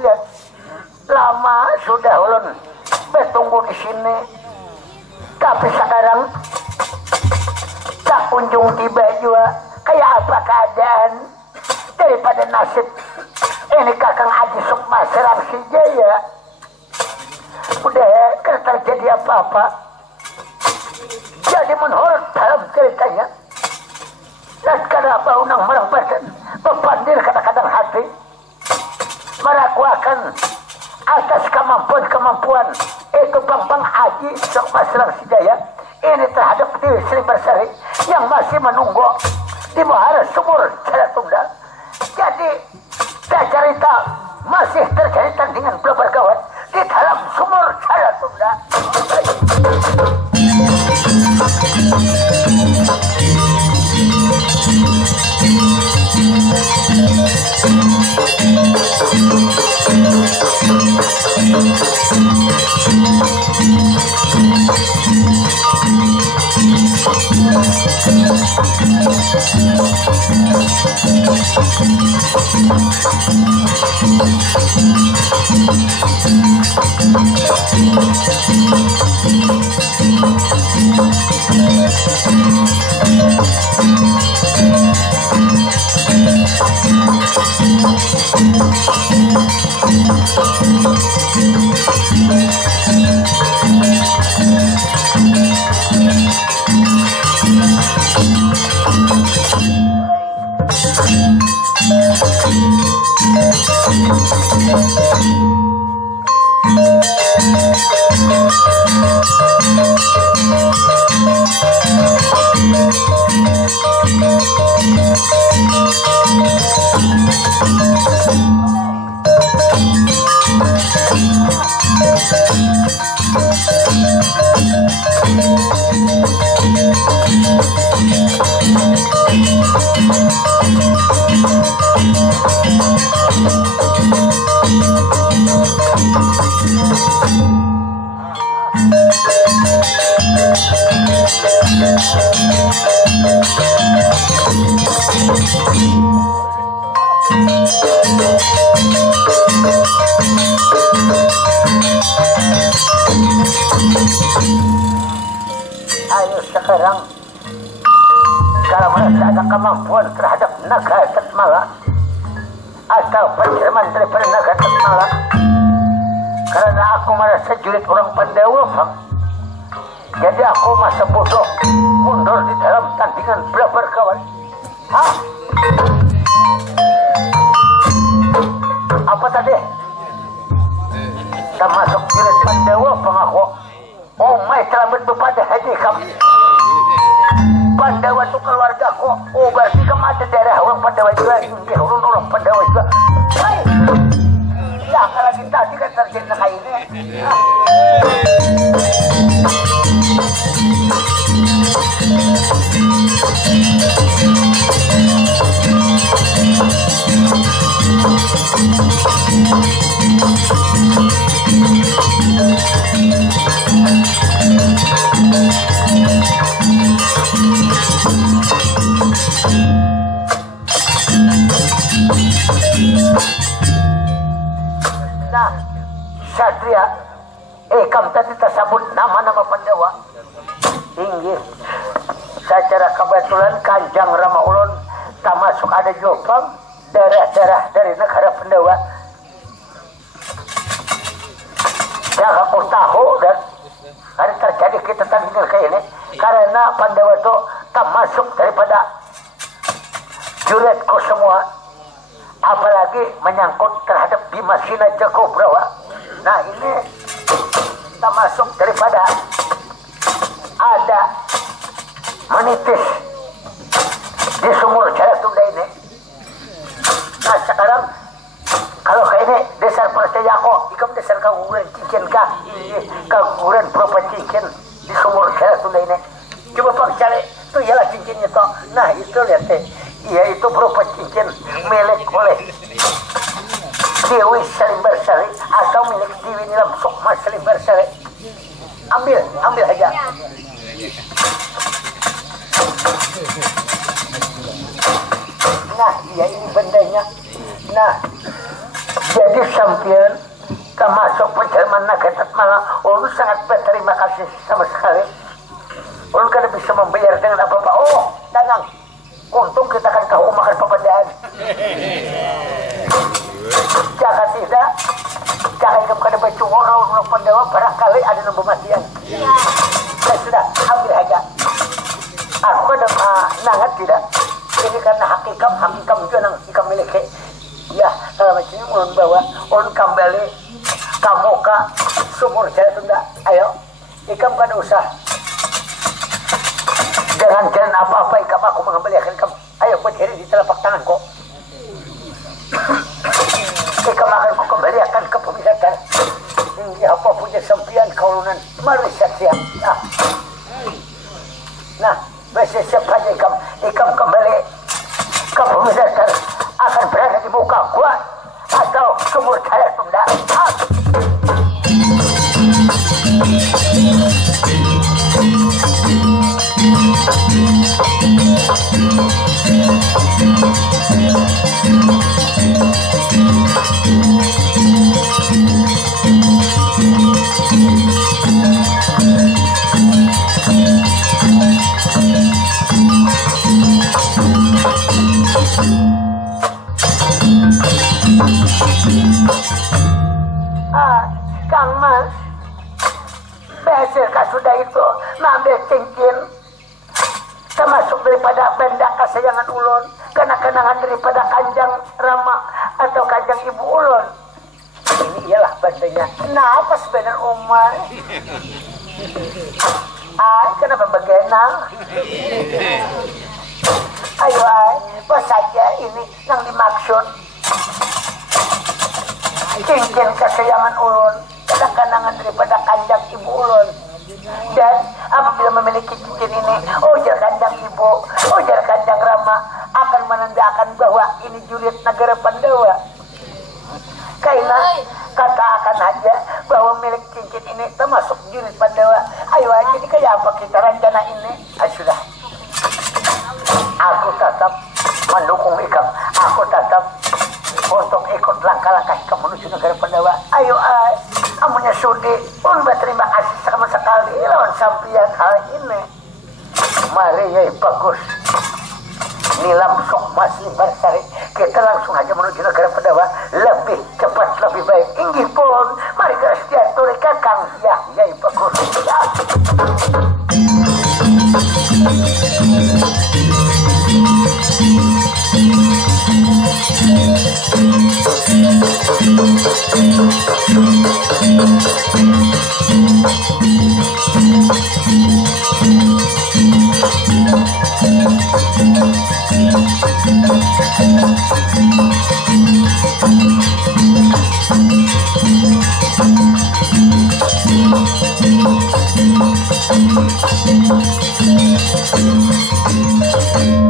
Lihat, lama sudah ulun bertunggu di sini, tapi sekarang tak kunjung tiba juga. Kayak apa keadaan daripada nasib ini Kakang Aji Sukma serang si Jaya? Udah kena terjadi apa-apa, jadi menurut dalam ceritanya. Dan kenapa unang merang badan bebandir kadang-kadang hati meragukan atas kemampuan itu Bang Aji Sukma serang si Jaya ini terhadap diri Sri Bersari yang masih menunggu di Muara Sumur Jaya Tunggal. Jadi cerita masih terjadi tandingan belabar gawat di dalam Sumur Jaya Tunggal. Ayo sekarang kalau merasa ada kemampuan terhadap naga Tasmala atau pencerman daripada naga Tasmala, karena aku merasa jurit orang Pandawa, Bang. Jadi aku masa bodoh mundur di dalam tandingan belabar kawan. Hah? Apa tadi? Termasuk jurit Pandawa, Bang aku. Oh my, selamat kepada haji kamu. Pandawa itu keluarga kok. Oh berarti kamu ada daerah orang Pandawa juga. Orang Pandawa juga. Hai. Ya kalau kita tadi kan terjadi kayak ini. Nah, Satria, kamu tadi tersebut nama-nama Pandawa. Inggih. Kebetulan Kanjang Rama Ulun termasuk ada Jopang daerah-daerah dari negara Pandawa. Yang aku tahu dan hari terjadi kita tandingan kayak ini karena Pandawa itu termasuk daripada juretku semua, apalagi menyangkut terhadap Bimasina Jagobrawa. Nah ini termasuk daripada ada menitis di sumur Jaya Tunda ini. Nah sekarang kalau kayak ini dasar percaya kok ikam dasar kaguran cincin kah kaguran berapa cincin di sumur Jaya Tunda ini. Coba pak cari tuh ialah cincinnya toh. Nah itu lihat deh, iya itu berapa cincin milik oleh Dewi Salimbersari atau milik Dewi Nilam Sukma Salimbersari. Ambil aja. Nah iya ini bendanya. Nah jadi sampian termasuk penjelman Nagatat Malang, ulun sangat berterima kasih sama sekali. Ulun kan bisa membayar dengan apa-apa. Oh danang, untung kita kan tahu makan pependaan. Jika tidak, jangan kamu kada baca orang Pandawa barangkali ada nombor matian. Ya sudah, ambil aja. Aku ada nangat tidak. Ini karena hakikam juga nang ikam miliki. Ya, kalau macam ini ulun bawa, ulun kembali kamu ke sumur Jaya Tunda. Ayo, ikam kada usah. Jangan apa-apa ikam aku mengembalikan ikam. Ayo berdiri di telapak tangan kok. Ikam akan ku kembalikan ke pemisatan. Ya apa punya sempian kaulunan. Mari siap. Nah, bersiap saja ikam kembali ke pemisatan. Akan berada di muka gua atau sumur Jaya Tunda. Kang Mas, besok sudah itu ngambil cincin termasuk daripada benda kesayangan ulun, kenang-kenangan daripada Kanjang Rama atau Kanjang Ibu ulun. Ini ialah bandanya. Kenapa sebenarnya Umar? Kenapa begenang? Ayo apa saja ini yang dimaksud? Cincin kesayangan ulun, kenang-kenangan daripada Kanjang Ibu ulun. Dan apabila memiliki cincin ini, ujar Kanjang Ibu, ujar Kanjang Rama akan menandakan bahwa ini jurit negara Pandawa. Karena katakan aja bahwa milik cincin ini termasuk jurit Pandawa. Ayo aja, jadi kayak apa kita rencana ini? Sudah. Aku tetap mendukung ikam. Aku tetap untuk ikut langkah-langkah ikam menuju negara Pandawa. Ayo amunya sudi pun berterima kasih sama sekali lawan sampian hal ini. Mari ya bagus. Nilam Sukma Salimbersari, kita langsung aja menuju negara Pandawa. Lebih cepat lebih baik. Inggih pun mari kita setia turi kakang. Ya bagus ya.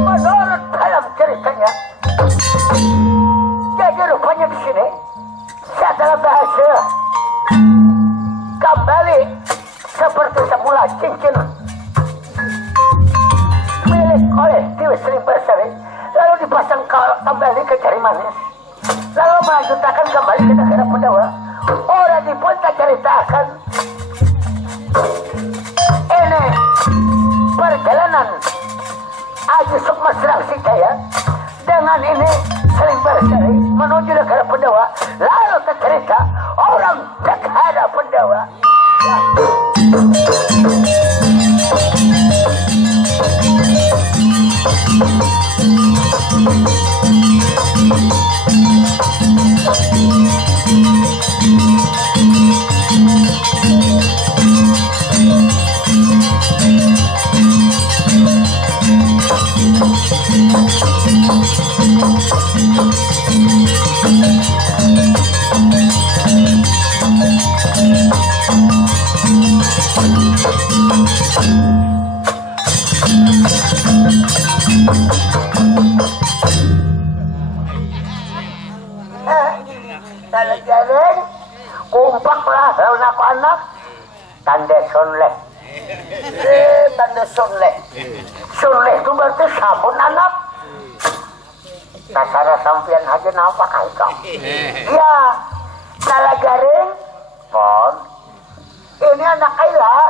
Menurut dalam ceritanya, jadi rupanya di sini setelah berhasil kembali seperti semula cincin milik oleh Dewi Salimbersari, lalu dipasang kembali ke jari manis, lalu melanjutkan kembali ke negara Pandawa. Orang dipun tak ceritakan ini perjalanan Ayo sok mesra si Jaya. Dengan ini sering berseri menuju negara Pandawa. Lalu tercerita orang negara Pandawa. Jaring kumpaklah lawan aku anak tanda sonleh tanda sonleh itu berarti sabun anak dasar sampian aja nampak kau ya salah jaring pon ini anak kailah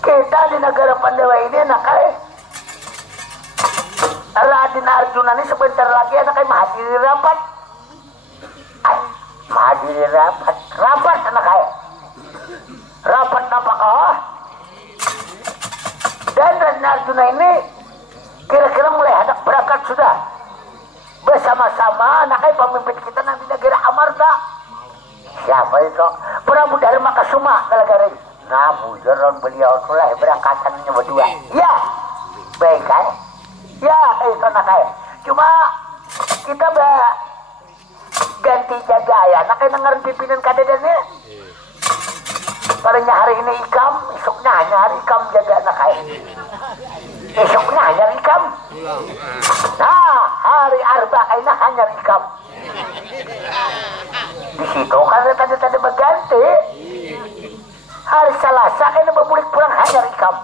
kita di negara Pandawa ini anak kailah Raden Arjuna ini sebentar lagi anak kailah menghadiri rapat mahadiri rapat anak kaya rapat apakah dan Raden Arjuna ini kira-kira mulai hendak berangkat sudah bersama-sama anak kaya pemimpin kita nanti negara Amarta siapa itu Prabu Dharma Kasuma negara ini nah bujuran beliau telah berangkatannya berdua ya baik kan ya itu anak kaya cuma kita ganti jaga ya nak dengar pimpinan kadedannya padanya hari ini ikam esoknya hanya hari ikam jaga anak esoknya hanya ikam nah hari arba kayaknya hanya ikam di situ karena tadi berganti hari Selasa kayaknya berbulik pulang hanya ikam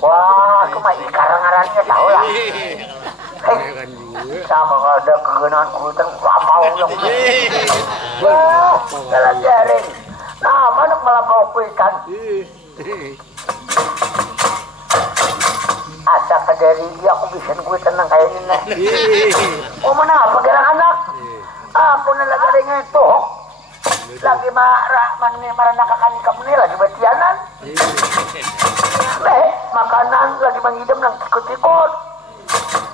wah cuma ikarang-arangnya tahu lah sama ada kegenaan kulitan lapau yang jalan jaring nah mana melapau kulitan asa kadari dia aku bisa kulitan yang kayak ini oh mana apa gerang anak aku nalagaringnya itu lagi maranakakan kamu ini lagi betianan makanan lagi mengidam nang ikut-ikut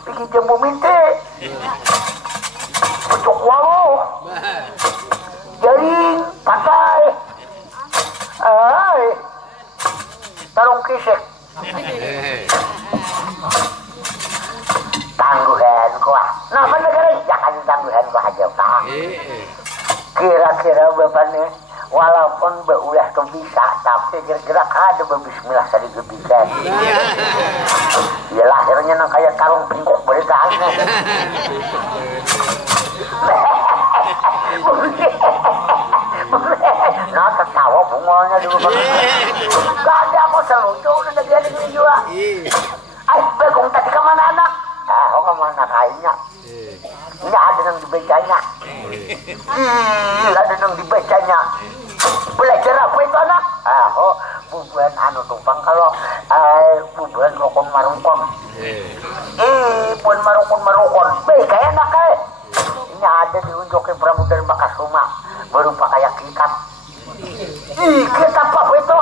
bikin jambu minti pucuk walu jaring patai tarung kisik tangguhan kuah nah mana negara jangan tangguhan kuah aja pak kira-kira bapaknya walaupun beulah tuh bisa tapi kira-kira ada bismillah tadi bisa ya lahirnya nang kayak karung pingkuk beritaannya nah tertawa bungolnya dulu gak ada aku selucu udah dia di juga begong tadi kemana anak kemana kayaknya nggak ada yang dibacanya nggak ada yang dibacanya belajar apa itu anak bubuhan anu tumpang kalau bubuhan rokon marungkon pun marungkon baik kayak anak ini ada diunjukin Prabu Dharma Kasuma berupa kayak kitab kitab apa itu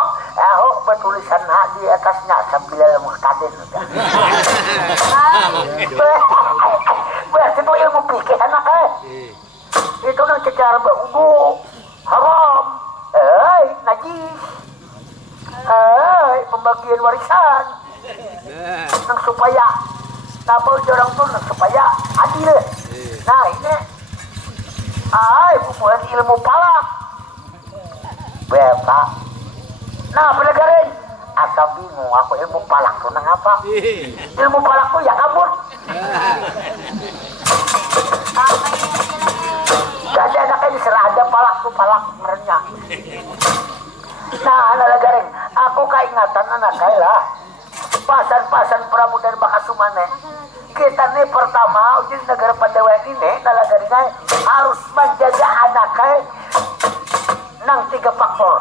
bertulisan di atasnya sambil mengkaden berarti itu ilmu pikir anak itu nang secara berudu haram najis pembagian warisan nang supaya apa orang tuh nang supaya adil nah ini bukan ilmu palak bapak nah pelajarin asa bingung aku ilmu palak tuh nang apa ilmu palak tuh ya kabur gak ada anaknya diserah ada palak tuh palak merenyak nah anak lagaring aku keingatan anak lah pasan-pasan Prabu Dharma Kasuma kita nih pertama uji negara Pandawa ini nalagaringnya harus menjaga anaknya nang 3 faktor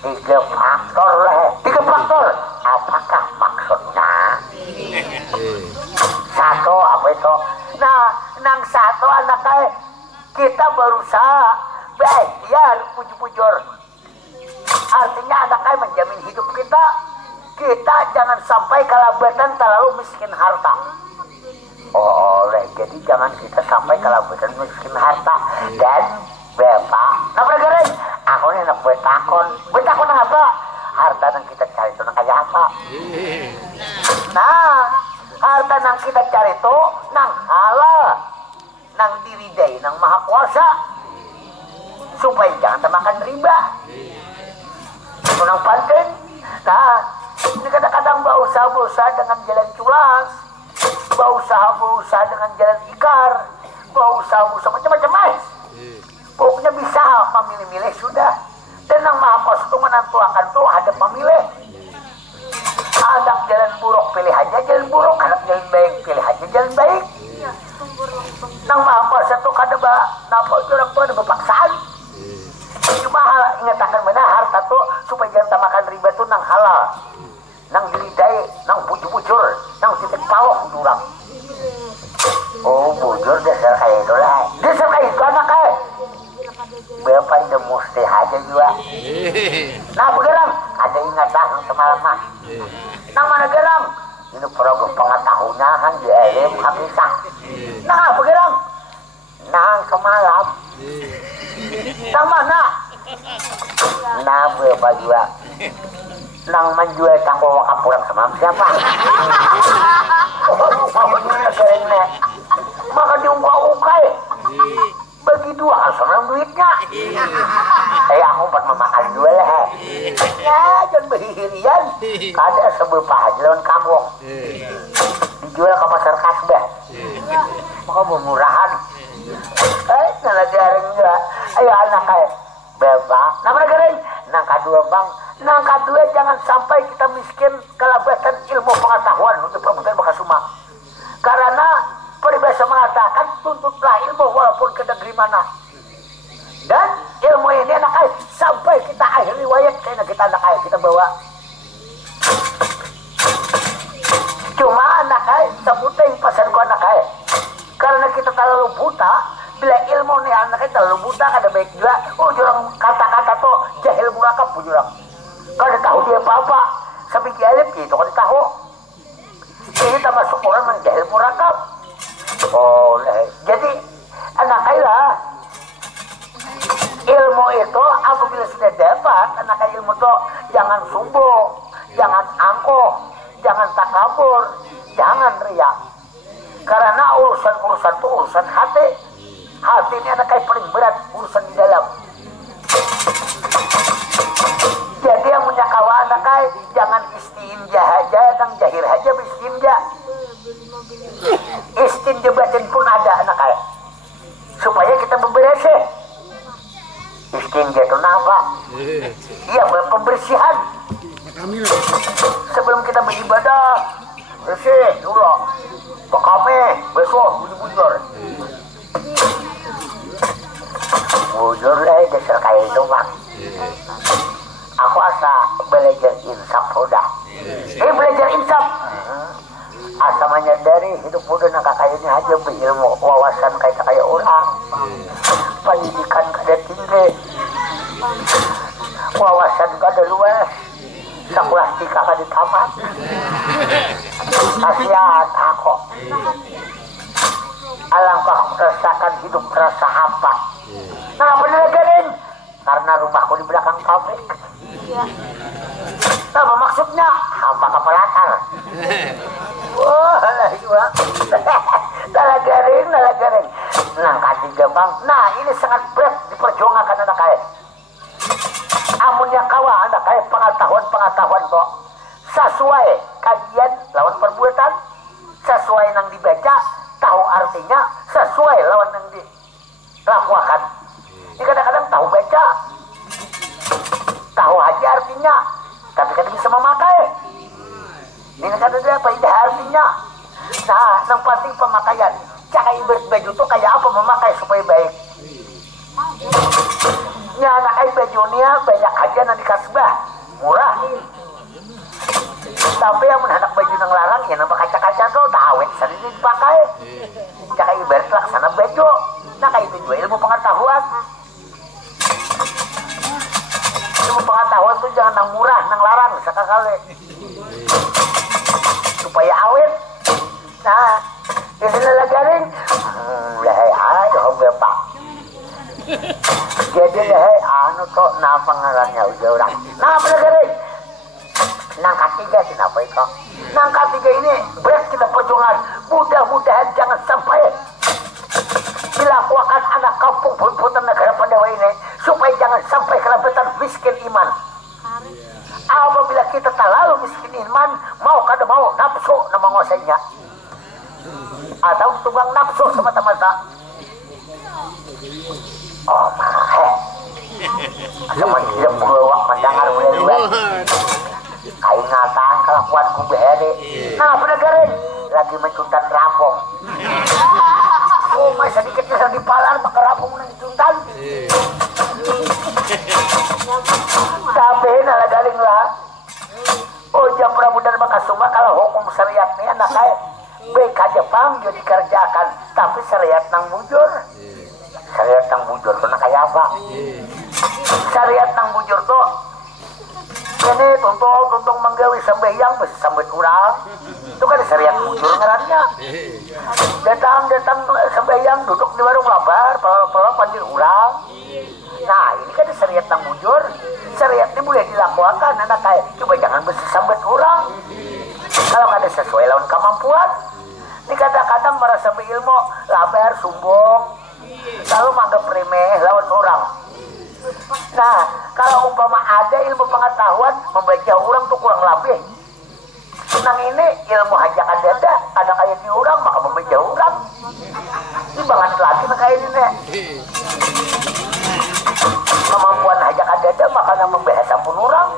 3 faktor lah 3 faktor apakah maksudnya? Satu apa itu? Nah, nang satu anaknya kita berusaha belajar bujur-bujur. Artinya anaknya menjamin hidup kita. Kita jangan sampai kalabatan terlalu miskin harta. Oleh, jadi jangan kita sampai kalabatan miskin harta. Dan Bapak, napa negara? Aku ini nak betakon. Betakon apa? Harta yang kita cari itu kayak apa? Nah, harta yang kita cari itu nang halal, nang diridai, nang maha kuasa, supaya jangan termakan riba. Itu nang penting. Nah, ini kadang-kadang berusaha dengan jalan culas, berusaha dengan jalan ikar, berusaha macam-macam mas. Pokoknya bisa memilih-milih sudah. Dan yang maha kuasa itu menentukan tuh ada pemilih. Anak jalan buruk pilih aja jalan buruk, anak jalan baik pilih aja jalan baik. Nang maha kuasa itu kada napa orang tua ada berpaksaan. Cuma ingatakan mana harta tuh supaya jangan makan riba tuh nang halal, nang diridai, nang bujur-bujur, nang titik pawah durang. Oh bujur dasar kayak itu lah, dasar kayak itu anak kayak. Bapak itu mesti aja juga. Nah begerang, ada ingatan semalam mah. Nang mana gerang? Ini program pengetahuan kan di elim habisah. Nah begerang, nang semalam. Nang mana? Nah bapak juga. Nang menjual tanggung kapuran semalam siapa? Maka diungkap-ungkai. Begitu harus orang duitnya. Aku buat memakan dua lah. Ya jangan berhirian. Kada seberapa aja lawan kampung. Dijual ke pasar kasbah. Maka bermurahan. Nala jaring juga. Ayo anak kayak Bapak. Nama negara nang kedua bang. Nang kedua jangan sampai kita miskin kelabatan ilmu pengetahuan untuk perbuatan bekas rumah. Karena peribahasa mengatakan tuntutlah ilmu walaupun ke negeri mana. Dan ilmu ini anak ayah sampai kita akhir riwayat kayaknya kita anak ayah kita bawa. Cuma anak ayah sebutin pesan ke anak ayah. Karena kita terlalu buta, bila ilmu nih anak ayah terlalu buta kada baik juga. Oh jurang kata-kata tuh jahil murakab jurang. Kada tahu dia apa-apa. Sampai jahil gitu kada tahu. Ini termasuk orang yang jahil murakab. Oleh, jadi anak ayah ilmu itu apabila sudah dapat anak ayah ilmu itu jangan sombong, jangan angkuh, jangan takabur, jangan riak. Karena urusan-urusan itu urusan hati. Hati ini anak ayah paling berat urusan di dalam. Jadi yang punya kawan anak ayah jangan istinja aja, yang jahir aja istinja. Istinja batin pun ada anak ayah supaya kita bebersih. Istinja itu apa? Iya pembersihan. Sebelum kita beribadah bersih dulu. Bekame besok bujur. Bujur lah dasar kayak itu bang. Aku asa belajar insaf udah. Belajar insaf. Asa menyadari hidup udah nak kayak ini aja berilmu wawasan kayak orang. Pendidikan kada tinggi. Wawasan kada luas. Sekolah tika kada tamat. Kasihan aku. Alangkah merasakan hidup rasa hampa. Nah bener garing. Karena rumahku di belakang pabrik. Apa maksudnya? Hampa kepelatar. Wah, lah juga. Lala garing. Nah, ketiga bang. Nah, ini sangat berat diperjuangkan anak ayah. Amunnya kawa anak ayah pengetahuan kok. Sesuai kajian lawan perbuatan. Sesuai yang dibaca, tahu artinya. Sesuai lawan yang dilakukan. Ini kadang-kadang tahu baca. Tahu aja artinya. Tapi kadang bisa memakai. Ini kadang-kadang apa artinya. Nah, yang penting pemakaian. Cara ibarat baju itu kayak apa memakai supaya baik. Ya anak baju ini banyak aja nanti kasbah. Murah. Tapi yang anak baju nang larang ya nambah kaca-kaca tuh awet sering dipakai. Cak ibarat laksana baju. Nah kayak itu juga ilmu pengetahuan. Ilmu pengetahuan tuh jangan nang murah, nang larang sekali. Supaya awet. Nah, ini lagi garing. Ayo bapak. Jadi anu tuh nama ngarannya udah orang. Nah garing. Nang ketiga kenapa itu? Nang ketiga ini berat kita perjuangan. Mudah-mudahan jangan sampai dilakukan anak kampung pun negara Pandawa ini supaya jangan sampai kelabetan miskin iman. Apabila kita terlalu miskin iman, mau kada mau nafsu nama ngosenya atau tunggang nafsu semata-mata. Oh mah, sama hidup berwak mendengar mulai ingatan kelakuan kubeheri. Nah penegarin lagi mencuntan rambung. Oh mas sedikitnya di palan maka rambung mencuntan. Tapi nala galing lah. Oh jam Prabu dan Makasuma kalau hukum syariatnya anak kaya baik aja Jepang jadi kerjakan. Tapi syariat nang bujur. Syariat nang bujur tuh nak kayak apa? Syariat nang bujur tuh ini tuntung menggawi sembahyang bisa sambut kurang itu kan syariat bujur ngarannya. Datang sembahyang duduk di warung labar pelak panggil urang. Nah ini kan syariat nang bujur. Syariat ini boleh dilakukan anak kayak coba jangan bisa sambut kurang kalau ada sesuai lawan kemampuan. Ini kadang-kadang merasa berilmu labar sumbong lalu manggap remeh lawan orang. Nah, kalau umpama ada ilmu pengetahuan membaca orang tuh kurang lebih. Senang ini ilmu hajakan dada, ada kayak di orang maka membaca orang. Ini banget lagi kayak ini nih. Kemampuan hajakan dada maka membahas pun orang.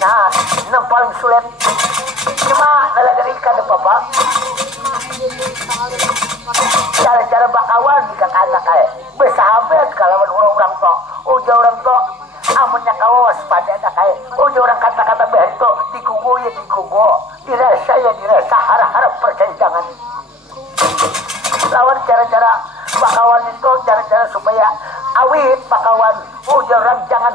Nah, ini yang paling sulit. Cuma dari ikan bapak. Cara-cara bakawan jika anak kayak bersahabat kalau orang tok. Uja orang tok amunnya kawas pada anak kayak uja orang kata-kata begitu dikugo ya dikugo dirasa ya dirasa harap-harap percaya jangan lawan cara-cara bakawan itu cara-cara supaya awit bakawan uja orang jangan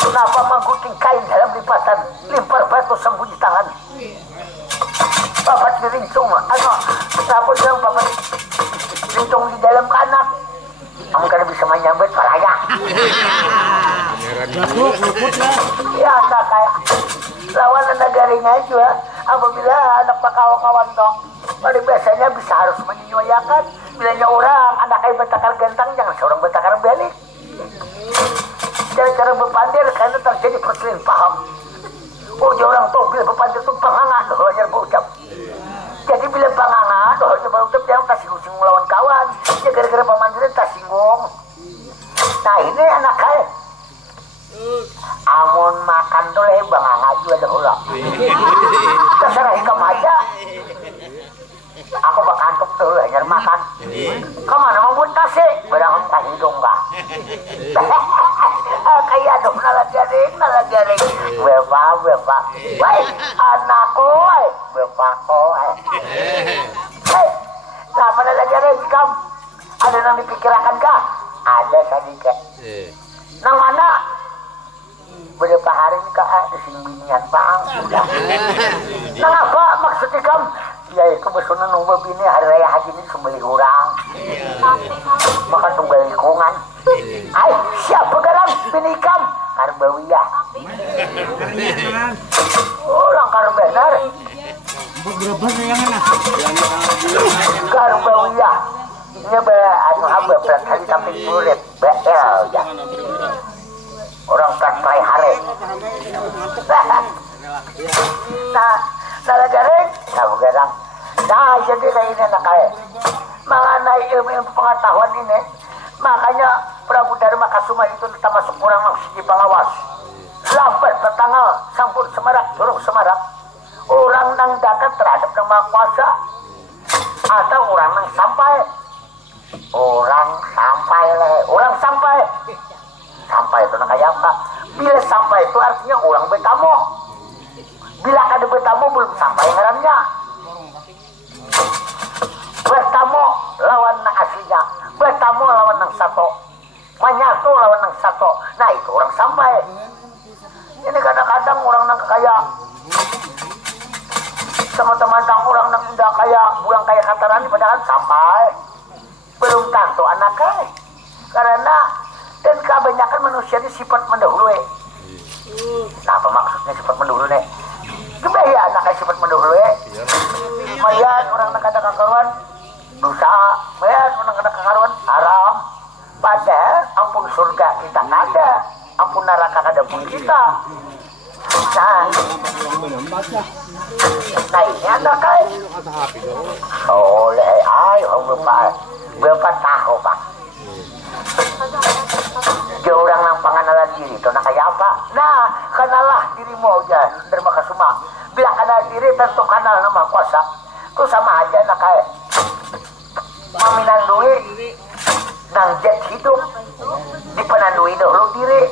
kenapa menggunting kain dalam lipatan limpar batu sembunyi tangan bapak dirincung kenapa bilang bapak dirincung di dalam kanak kamu kan bisa menyambut paraya ya tak kayak lawan negarinya juga apabila anak kawan-kawan dong pada biasanya bisa harus menyesuaikan bilanya orang anak kayak betakar gentang jangan seorang betakar balik cara-cara berpandir karena terjadi perselisihan paham. Oh orang tuh bila berpandir tuh pangangan tuh hanya berucap. Jadi bila pangangan tuh hanya berucap jangan tak singgung lawan kawan. Ya gara-gara pamandir tak singgung. Nah ini anak kaya. Amun makan tuh leh bangangan juga dah ulah. Terserah hikam aja. Aku bakantuk tuh hanya makan. Kemana mau buntas sih? Barang entah hidung bah. Kayak dong nalagaring. Bepa. Baik anakku, bepako. Nah mana nalagaring kamu? Ada yang dipikirkan kah? Ada sedikit. Nang mana? Berapa hari ini kak? Di sini binian bang. Nang apa maksudnya kamu? Ya itu besunan nunggu bini hari raya haji ini sembeli orang maka tunggal lingkungan ay siapa garam bini kam karbawiyah orang karbenar karbawiyah ini anu hamba berat kali sampai murid BL ya orang tanpa hari nah salah garing sama garang nah jadi kayak ini anak kaya mengenai ilmu pengetahuan ini makanya Prabu Dharma Kasuma itu termasuk orang yang siji pengawas lambat bertanggal sampun semarak durung semarak orang nang dakat terhadap nama kuasa atau orang nang sampai sampai itu nak kayak apa Bila sampai itu artinya orang betamo. Bila kada betamo belum sampai ngarannya. Betamo lawan nang aslinya, betamo lawan nang sato, manyatu lawan nang sato. Nah itu orang sampai. Ini kadang-kadang orang nang kaya sama teman-teman orang nang udah kaya buang kaya kataran padahal sampai belum tentu anaknya. Karena dan kebanyakan manusia ini sifat mendahului. Nah apa maksudnya sifat mendahului? Coba ya anaknya sifat mendahului. Mayan orang nak ada kakaruan dosa, mayan orang ada kakaruan haram. Padahal ampun surga kita ada, ampun neraka ada pun kita. Nah ini anaknya soleh, ayo bapak tahu pak. Dia orang nang panganalan diri itu nak kayak apa? Nah, kenalah dirimu aja terima kasih mak. Bila kenal diri tentu kenal nama kuasa. Itu sama aja nak kayak maminan duit nang jet hidup dipenandui dahulu diri.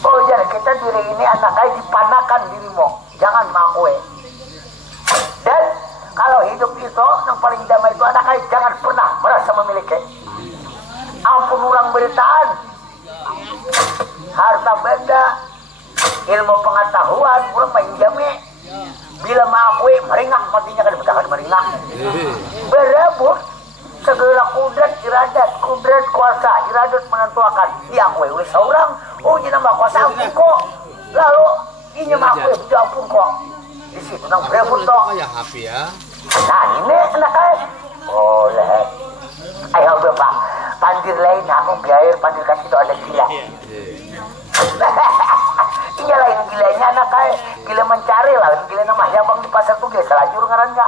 Oh jadi kita diri ini anak kayak dipanakan dirimu, jangan makwe. Dan kalau hidup itu yang paling damai itu anak kayak jangan pernah merasa memiliki. Ampun orang beritaan harta benda ilmu pengetahuan orang menjami bila mengakui meringak matinya kan betahkan meringak berebut segala kudrat kuasa iradat menentukan diakui oleh seorang oh ini nama kuasa ampun kok lalu ini mengakui tidak ampun kok di situ nang berebut toh nah ini anaknya oleh ayo bapak pandir lain aku biar pandir kasih itu ada gila. Iya lain gilanya anak kayak gila mencari lah, gila nama Yabang di pasar tuh gila selajur ngarannya.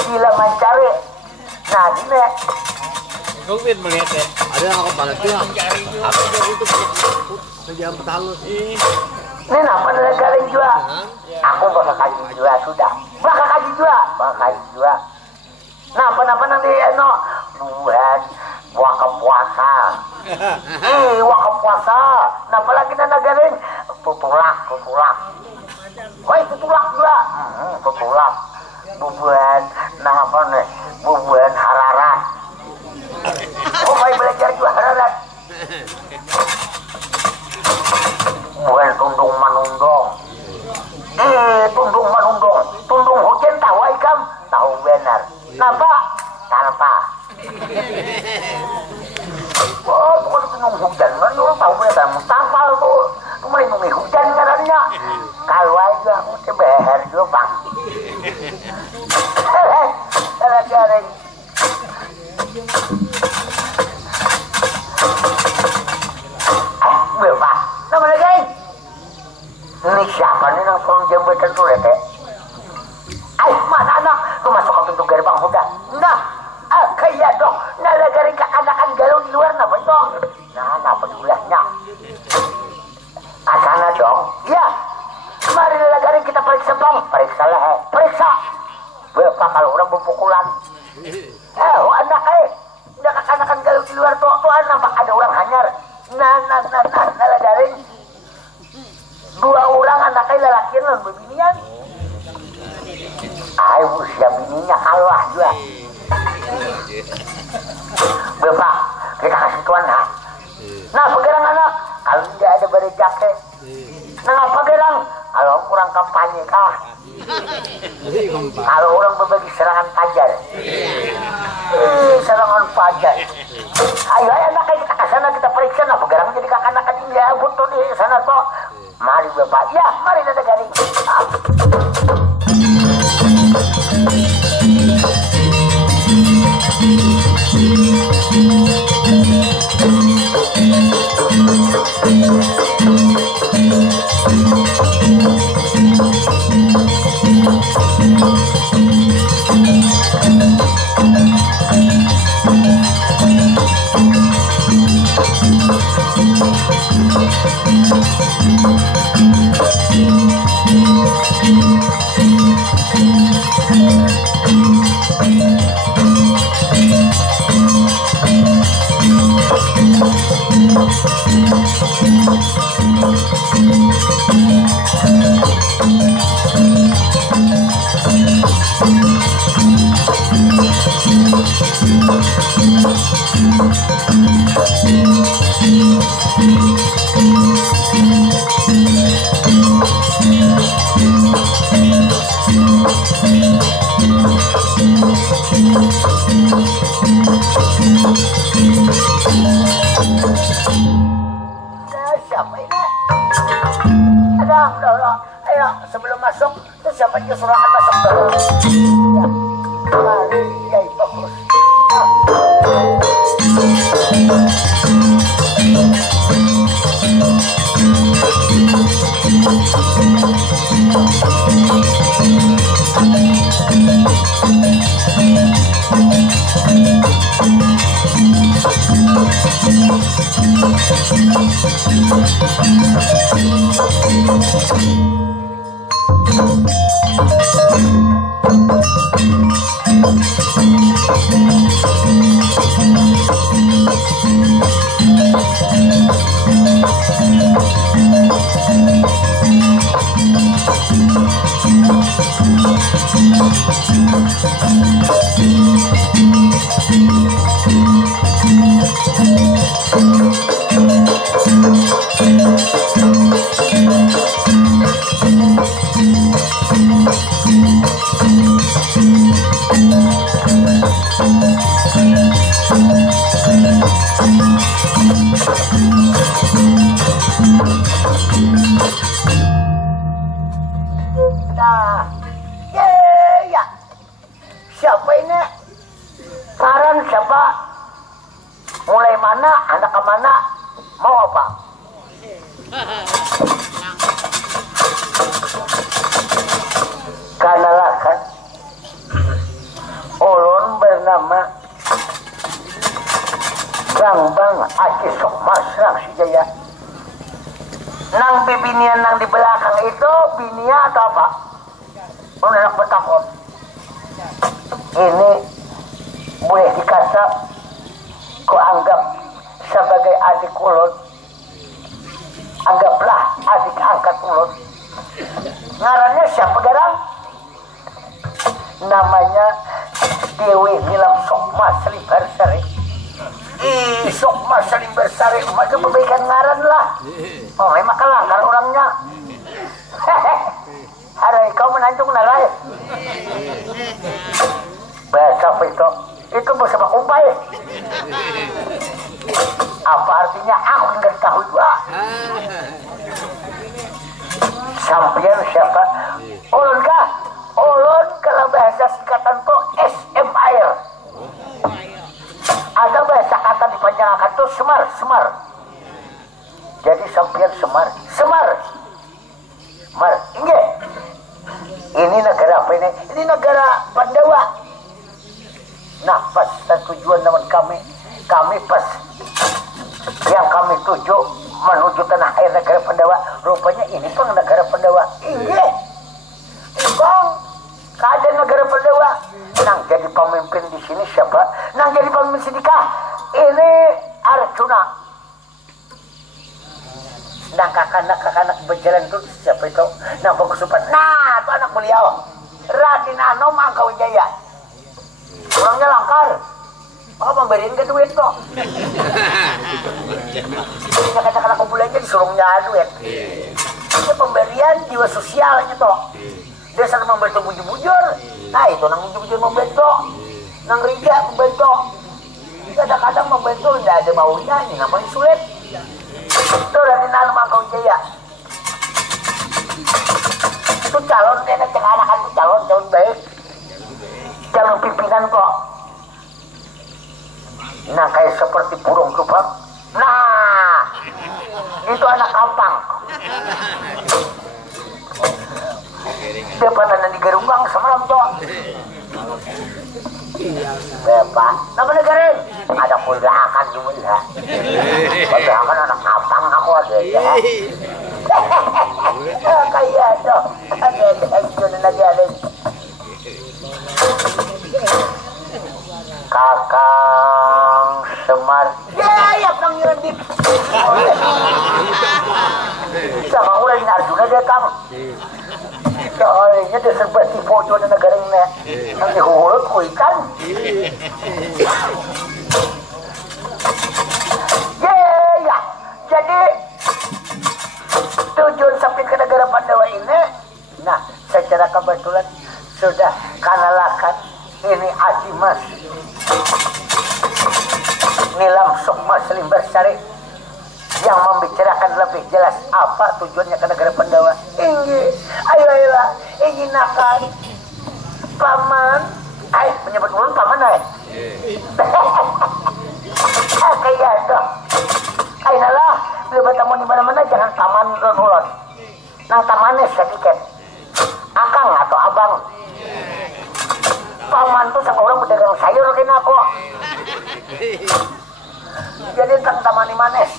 Gila mencari. Nah gini. Kau melihat ya, ada yang aku balas dia. Apa itu sejam bertalus. Ini apa negara juga? Aku bakal kaji juga sudah. Bakal kaji juga. Nah, apa nanti Tuhan waka puasa. Waka puasa. Nah, apalagi na nagarin tutulak. Hoy, tutulak juga. Tutulak. Bubuan nah apa nih? Bubuan hararat. Oh, mau belajar juga hararat. Bukan tundung manundong. Tundung hujan tahu ikam, tahu benar. Napa? Tanpa. Oh, bukan tundung hujan, menurut tahu benar. Tanpa itu, melindungi hujan karena kalau aja mesti beher juga bang. Cara-cara Bapak, nama lagi? Ini siapa nih yang turun jembatan tuh ya? Mana anak? Lu masuk ke pintu gerbang udah. Nah, kayak dong. Nah, lagarin kakak-kakak galau di luar apa itu? Nah, apa dulahnya? Asana dong. Ya. Mari lagarin kita periksa bang. Periksa lah, periksa. Bapak kalau orang berpukulan. Anak udah kakak-kakak galau di luar tuh nampak ada orang hanyar. Nah, lagarin. Dua orang anaknya lelakian dan bebinian. Ayo usia bininya kalah juga. Bapak, kita kasih tuan nah. Nah, pegerang anak, kalau tidak ada berejake. Nah, pegerang, kalau kurang kampanye kah? Kalau orang berbagi serangan pajar. Serangan pajar. Ayo anak kita ke sana kita periksa nah pegerang jadi kakak-anak ini ya butuh di sana toh. Mari Bapak, ya mari kita garing. siapa ini? Udah. Ayo, sebelum masuk, itu siapa yang suruh akan masuk dulu? Ya, mari, Yai Bagus. Nah, ya. Siapa ini? Saran siapa? Mulai mana? Anak ke mana? Mau apa? Kanalah kan? Ulun bernama Gangbang Aji Sukmas Nang Sijaya. Nang bibinian nang di belakang itu binia atau apa? Anak bertakut. Ini boleh dikata ku anggap sebagai adik ulun. Anggaplah adik angkat ulun. Ngarannya siapa garang? Namanya Dewi Nilam Sukma Selibarsari. Sukma Selibarsari maka perbaikan ngaran lah. Oh memang kelanggar orangnya. Harai kau menantung narai. Bahasa apa itu? Itu bahasa bakumpai. Apa artinya aku nggak tahu juga. Sampian siapa? Ulun kah? Ulun kalau bahasa singkatan tuh SMIR. Ada bahasa kata dipanjangkan tuh Semar. Jadi sampian Semar. Mar, ini negara apa ini? Ini negara Pandawa. Nah, pas tujuan teman kami pas yang kami tuju menuju tanah air negara Pandawa. Rupanya ini pun negara Pandawa. Bang, keadaan negara Pandawa. Nang jadi pemimpin di sini siapa? Nang jadi pemimpin sedikah? Ini Arjuna. Nah kakak-kakak berjalan tuh siapa itu? Nah bagus super. Nah itu anak beliau Raden Anom Angka Wijaya. Orangnya langkar. Maka pemberian ke duit kok. Ini kakak-kakak kumpulannya disuruhnya duit. Ini pemberian jiwa sosialnya toh. Dia selalu membantu bujur-bujur. Nah itu nang bujur-bujur membantu. Nang riga membantu. Kadang-kadang membantu tidak ada maunya. Ini namanya sulit. Itu dari Nanom Angka Wijaya. Itu calon nenek yang anak itu calon baik, calon pimpinan kok. Nah kayak seperti burung kubang. Nah itu anak kampang. Dia patanan di Garumbang semalam toh. Bebas. Nama negara ada pulakan juga ya. Pulakan anak kampang aku ada ya. Kayak tuh. Ada negara. Kakang Semar. Ya Pangeran Dip. Sama ulah Arjuna dia kamu. Soalnya dia serba tipu jual negara ini. Nanti hulut ku ikan. Ya. Jadi tujuan sampai ke negara Pandawa ini. Nah, secara kebetulan sudah kanalakan ini Adimas Nilam Sukma Selibarsari. yang membicarakan lebih jelas apa tujuannya ke negara Pandawa. Inggih, ayolah, inginakan paman. Ayo menyebut ulun paman ay. Kayak dong. Ayolah, bila bertemu di mana-mana jangan paman ulun. Nang tamanes sedikit. Akang atau abang. Paman tuh sang orang pedagang sayur kena aku. Jadi tang tamani manes.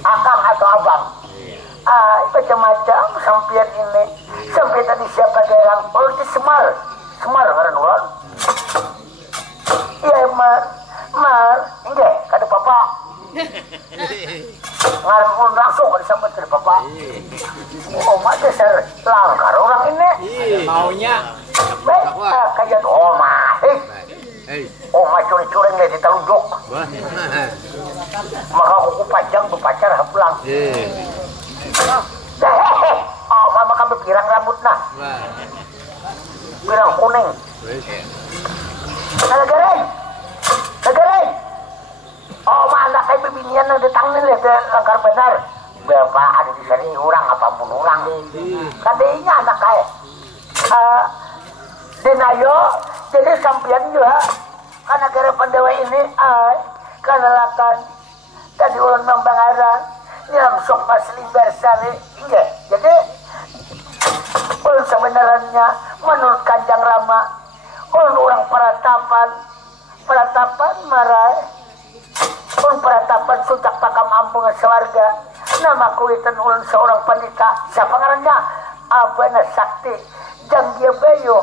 Akang atau abang. Macam-macam sampian ini. Sampai tadi siapa gerang? Oh, di Semar. Semar ngaran ulun. Iya, Mar. Enggak, kada papa. Ngaran ulun langsung kada sampai kada papa. Oh, mak dasar langgar orang ini. Maunya. Baik, kayak mak. Oh, mak curi-curi nggak ditalunjuk. Maka aku pajang berpacar pulang. Oh, mama kan berpirang rambut nah. Pirang kuning. Nagaren. Oh, mah anak kayak bebinian yang ditangin lihat langgar benar. Bapak ada di sini orang apapun orang. Katanya anak kayak. Denayo, jadi sampian juga. Karena negara Pandawa ini, karena lakan. Tadi ulun membangaran. Langsung pas limbar sari. Enggak, jadi ulun sebenarnya menurut Kanjeng Rama ulun orang peratapan marai ulun peratapan sudak pakam ampungan sewarga nama kuitan ulun seorang pendeta siapa ngarannya Abana Sakti Janggia Bayo.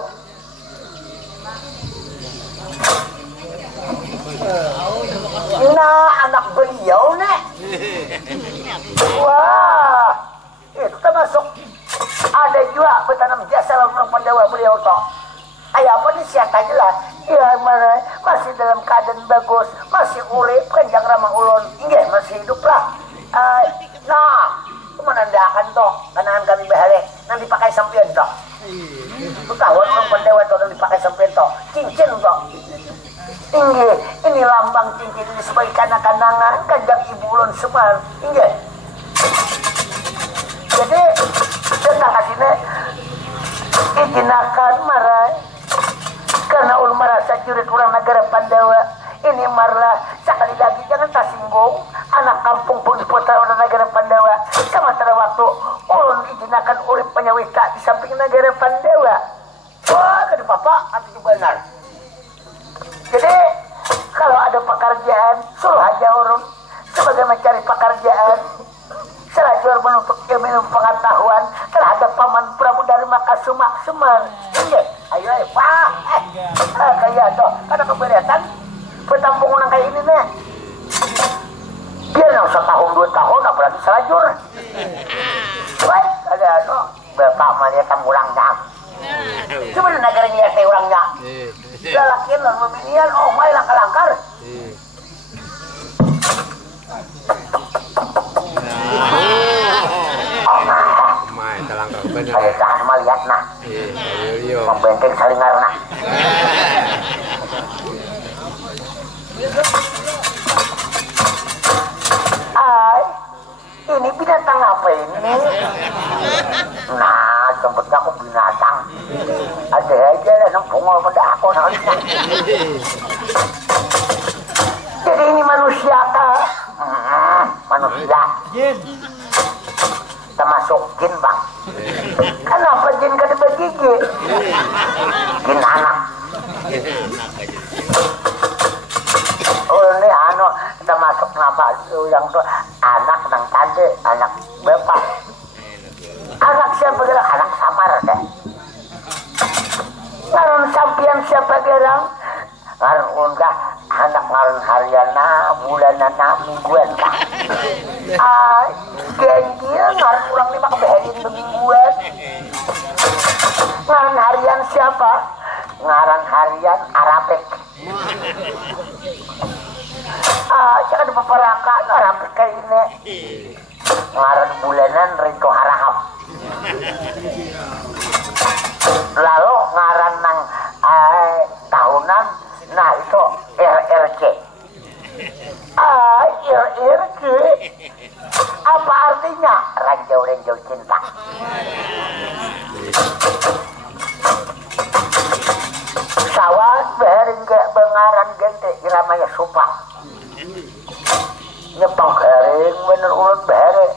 Nah, anak beliau nih. Wah, itu termasuk ada juga bertanam jasa orang Pandawa beliau toh. Ayah apa nih siapa jelas? Ya mana masih dalam keadaan bagus, masih urip Kanjeng Rama ulun, enggak masih hidup lah. Nah, menandakan toh, kenangan kami bahare, nanti pakai sampian toh. Ketahuan orang Pandawa toh nanti pakai sampian toh, cincin toh. Ini lambang cincin ini sebagai kanak-kanangan Kanjeng Ibu ulun Semar, enggak. Jadi datang ke sini izinakan marai karena ulun merasa jurit orang negara Pandawa ini marlah sekali lagi jangan tersinggung anak kampung pun diputar orang negara Pandawa sama pada waktu ulun izinakan urip penyawita di samping negara Pandawa. Wah, kada apa-apa, itu benar. Jadi kalau ada pekerjaan suruh aja urun sebagai mencari pekerjaan selajur menuntut ilmu pengetahuan terhadap paman Prabu dari Makasumak Semar. Enggak, ayo pak, kayak tuh, karena keberatan pertampung nang kayak ini nih. Dia nang 1 tahun 2 tahun apalagi selajur. Baik, ada tuh, bapak melihat ulang jam. Cuma negara nyiasa orangnya. Lalakin dan pemilihan, oh mai langkar-langkar. Saya jangan melihat nak membenteng salingar nak. Ini binatang apa ini? Nah, sempetnya aku binatang. Ada aja lah nang bungol pada aku nanti. Jadi ini manusia kah? Manusia. Termasuk jin bang. Kenapa jin kada bergigi? Jin anak. Oh ini termasuk kenapa yang tuh anak nang tadi anak bapak. Anak siapa gerang? Anak samar deh. Ngaran sampian siapa gerang? Ngaran unggah anak ngaran hariana bulanana mingguan kah? Genggil ngaran kurang 5 kebeharin mingguan. Ngaran harian siapa? Ngaran harian Arabik. Jangan beberapa Arabik kayak ini. Ngaran bulanan Rinto Harahap. Lalu ngaran nang tahunan, nah itu RRC. RRC Apa artinya ranjau-ranjau cinta? Sawat beharing ke bengaran gente iramanya supa. Nyepang garing bener ulut beharing.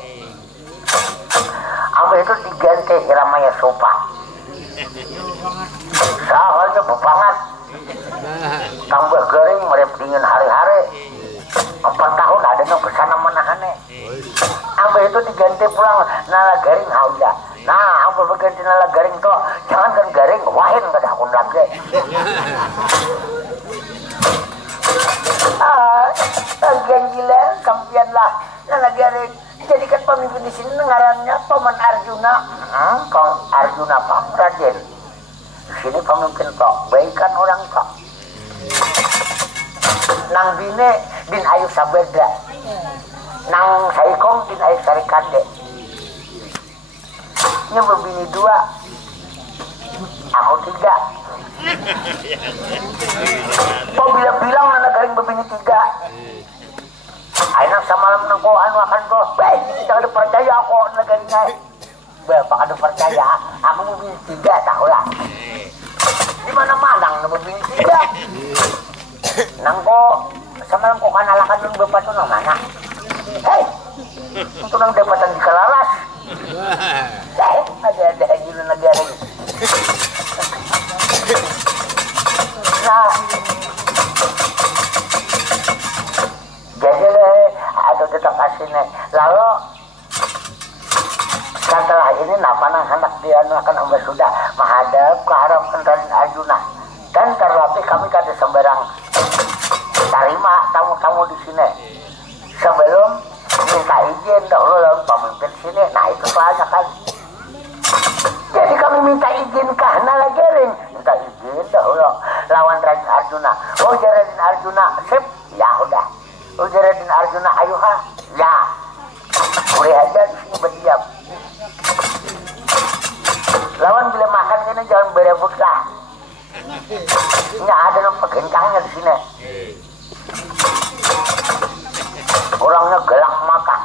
Ambil itu diganti iramanya supa. Soalnya bebangan. Tambah garing merep dingin hari-hari. 4 tahun ada yang bersana menahane. Ambil itu diganti pulang nala garing hauja. Nah, ambil berganti nala garing tuh jangan kan garing wahin kada akun lagi. Bagian gila kampian lah nala garing. Jadikan pemimpin di sini ngarannya Paman Arjuna. Kong Arjuna Pak Raden. Sini pemimpin tok, baikan orang tok. Nang bine din ayu sabeda. Nang saikong din ayu sarikande. Nya berbini 2. Aku 3. Kau bilang nana garing berbini 3. Ayo samalam nang ko anu akan ko. Jangan ada percaya aku negaranya. Bapak ada percaya, aku berbini 3 tahu lah. Di mana-mana nang berbini 3. Nang ko samalam ko kanalakan dulu bapak tuh nang mana? Hei, untuk nang dapatan di Kalalas. Ada aja negara ini. Nah, jadi ada tetap aslinya. Lalu setelah ini napa nang hendak dia akan amba sudah menghadap ke harap Raden Arjuna dan terlatih kami kada sembarang terima tamu-tamu di sini sebelum minta izin dahulu lawan pemimpin sini. Nah itu soalnya kan. Jadi kami minta izin kah nala garing minta izin dahulu lawan Raden Arjuna. Oh Raden Arjuna sip ya udah. Oh Raden Arjuna ayo ha ya boleh aja di sini berdiam. Lawan bila makan ini jangan berebut lah. Nggak ada yang pegencangnya di sini. Orangnya gelak makan.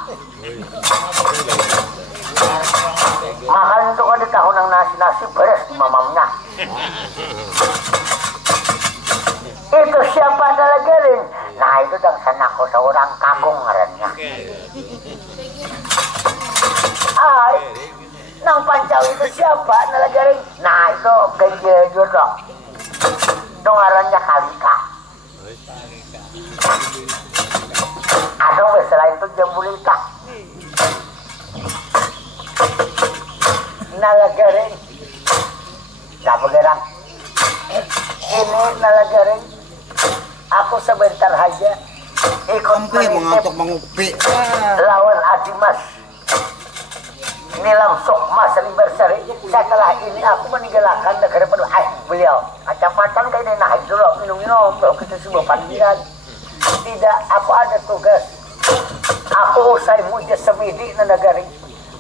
Makan itu kan di tahun yang nasi beres di mamamnya. Itu siapa adalah garing? Nah itu dan sanako seorang kagum ngarannya. Nang Pancau itu siapa adalah garing? Nah itu genje jodoh. Itu ngarannya Kalika. Ada selain itu Jambulita. Nala garing. Gak bergerak. Ini nala garing. Aku sebentar aja ikut menitip lawan Adimas. Nilam Sukma Selibersari. Setelah ini aku meninggalkan negara penuh. Beliau macam-macam kayak ini. Nah itu loh minum-minum. Kita sebuah panggilan. Tidak, aku ada tugas. Aku usai muja semidi di negara.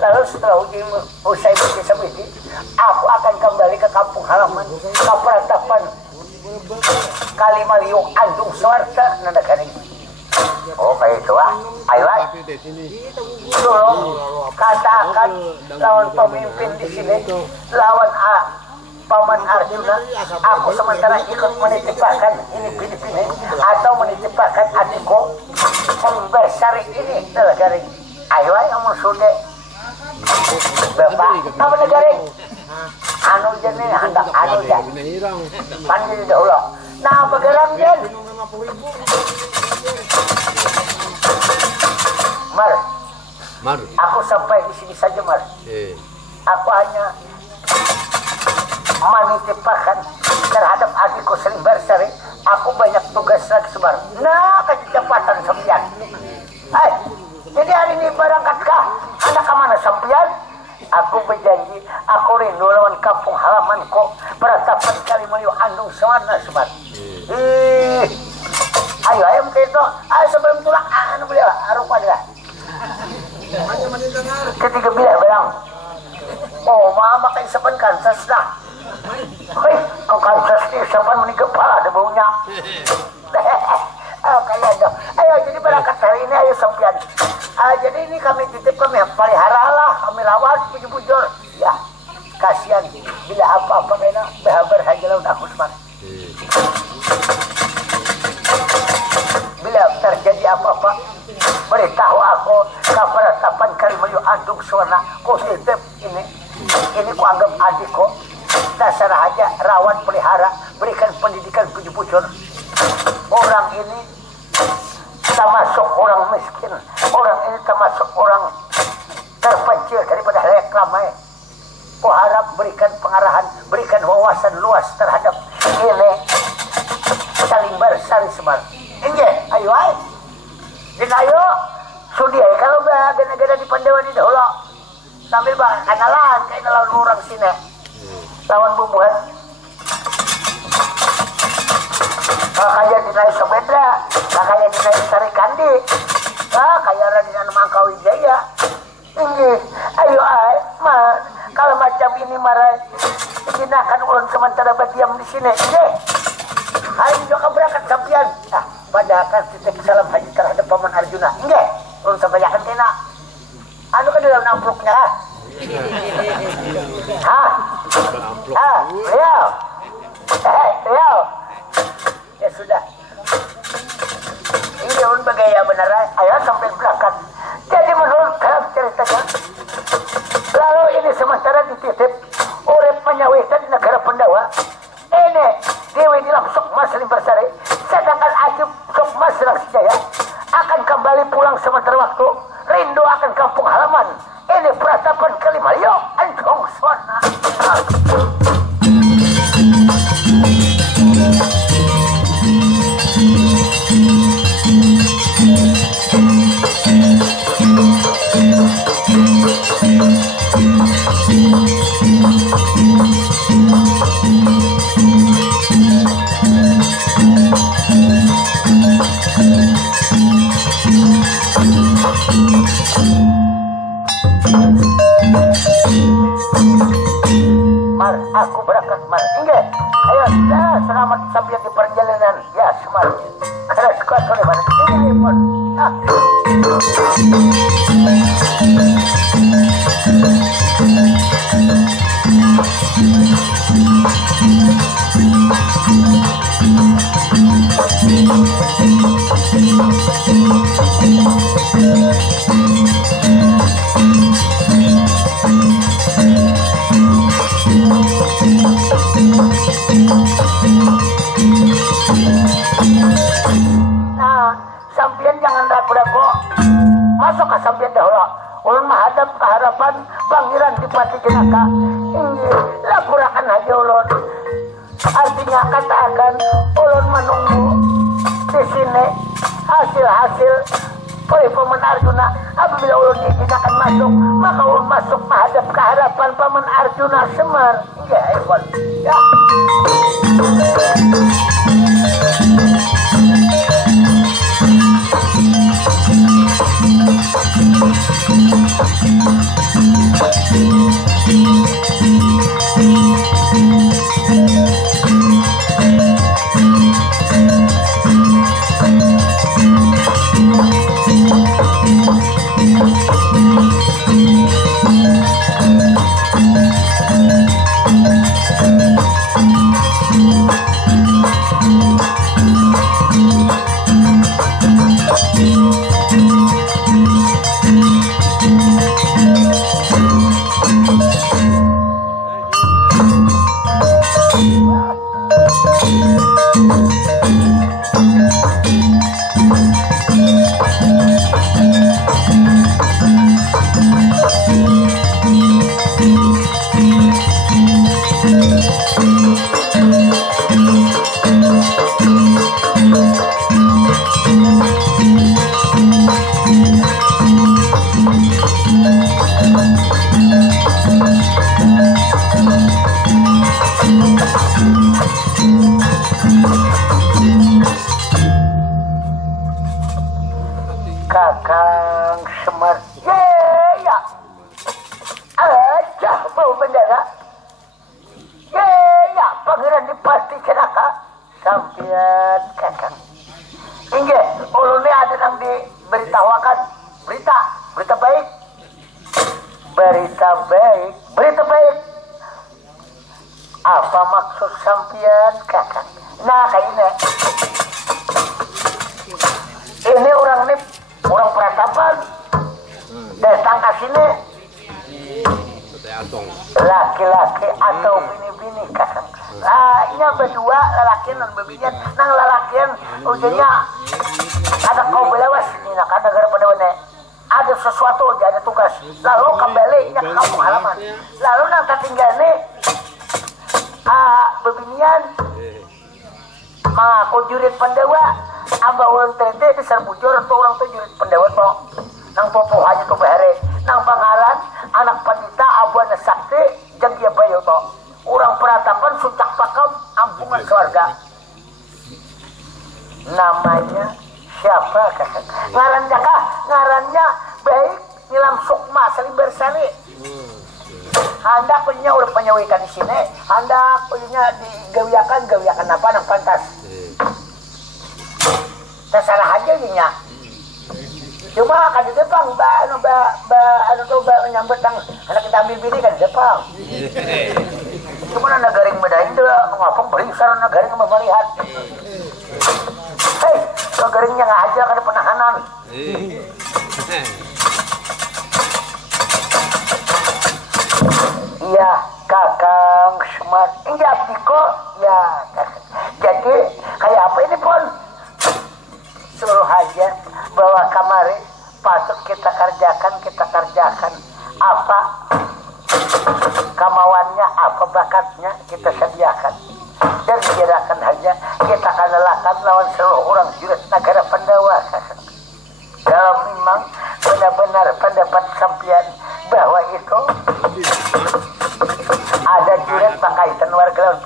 Lalu setelah usai muja semidi, aku akan kembali ke kampung halaman, ke peratapan Kalimaliung Andung Swarta di negara ini. Oh kayak itu ah, ayolah. Dulu katakan lawan pemimpin di sini, lawan Paman Arjuna, aku sementara ikut menitipkan ini Filipina atau menitipkan adikku Pembersari ini negara ini. Ayo yang sudah Bapak, apa negara ini? Anu jenis hendak anu ya. Panggil dahulu. Nah bergerak jen. Mar, aku sampai di sini saja Mar. Aku hanya menitipkan terhadap adikku Selibersari. Aku banyak tugas lagi Semar. Nah kecepatan sempian. Jadi hari ini berangkatkah anak kemana sempian? Aku berjanji aku rindu lawan kampung halamanku peratapan Kalimaliung Andung Swarna Semar. Ayo ayo begitu. Ayo sebelum tulang anu beliau rupa dia. Ketika bila bilang, oh mama kayak sepen kansas dah. Hei, kau kansas ni sepen menikah kepala ada baunya. Oh kayak dong. Ayo jadi berangkat hari ini ayo sempian. Jadi ini kami titip, kami pelihara lah, kami rawat bujur-bujur. Ya, kasihan bila apa-apa kena behaber saja lawan aku semar. Bila terjadi apa-apa, beritahu aku kepada tapan Kalimayu Andung Suwana. Ku titip ini ku anggap adikku. Dasar aja rawat pelihara, berikan pendidikan bujur-bujur. Orang ini termasuk orang miskin, orang ini termasuk orang terpencil daripada layak ramai. Ku harap berikan pengarahan, berikan wawasan luas terhadap ini Salimbar Sari Semar. Inge, ayo ay. Jika ayo, sudi ay kalau gana-gana di Pandewa di dahulu. Sambil bang kenalan, kayak lawan orang sini. Lawan bubuhan. Kaya dinaik Sobedra, kaya dinaik Sarikandi, kaya Raden Mangkau Wijaya. Ini, ayo ay, kalau macam ini marah, digunakan ulun sementara berdiam di sini. Ini, ayo juga berangkat sampian. Padahal titip salam haji terhadap Paman Arjuna. Ini, ulun sampaikan kena. Anu kan dalam amplopnya, beliau. Beliau. Ya sudah. Ini ulun bagaya benar, ayo sampai berangkat. Jadi menurut ceritanya, lalu ini sementara dititip oleh penyawitan di negara Pandawa. Ini Dewi Nilam Sukma Salimbar Sari, sedangkan Ajib Sukma Sejaya akan kembali pulang sementara waktu. Rindu akan kampung halaman. Ini peratapan Kalimayu Andung Suwana. Mar, aku berangkat Mar. Inge, ayo dah selamat sampai di perjalanan. Ya Semar, keras kuat oleh mana? Inge, Mon. Nah, sampian jangan ragu-ragu. Masuk ke sampian dahulu. Ulun menghadap ke harapan Pangeran Dipati Jenaka. Ini laporakan aja ulun. Artinya katakan ulun menunggu di sini hasil-hasil oleh Paman Arjuna. Apabila ulun diizinkan masuk, maka ulun masuk menghadap ke harapan Paman Arjuna Semar. Ya, Iwan. Ya. Kakang Semar, ya, aja bau bendera, ya, Pangeran Dipati Jenaka, sampian kakang. Inge, ulunnya ada yang diberitahukan berita. berita baik. Berita baik, berita baik. Apa maksud sampian kakak? Nah kayaknya ini orang nih, orang peratapan datang ke sini. Laki-laki atau bini-bini kakak. Ini berdua lelaki dan bebinian. Nang lelakian ujungnya ada kau belawas ini nak ada gara pada mana. Ada sesuatu aja ada tugas. Lalu kembali nya ke kampung halaman. Lalu nang tinggal nih bebinian mengaku jurit pendewa. Amba orang tete diserbujur atau orang tuh jurit pendewa toh. Nang popo hanya tuh bahare. Nang pangaran anak panita abuana sakti jeung dia bayo toh. Orang peratapan sucak pakam ampungan keluarga. Namanya siapa kakak? Ngarannya kah? Ngarannya baik nilam sukma sali bersali. Hendak punya udah penyawikan di sini. Hendak punya digawiakan apa nang pantas. Terserah aja nya. Cuma kan di depan anu tuh nyambut tang anak kita ambil bini kan di depan. Cuma anak garing bedain tuh ngapung beri sarana garing melihat. Hei, garingnya nggak aja kan penahanan. Iya, Kakang Smart. Enggak Diko, ya. Jadi kayak apa ini pun? Suruh aja bawa kamari, patut kita kerjakan apa kemauannya, apa bakatnya kita sediakan dan biarkan aja kita akan lelakan lawan seluruh orang jurus negara Pandawa. Kalau memang benar-benar pendapat sampian bahwa itu ada juret pakaian warga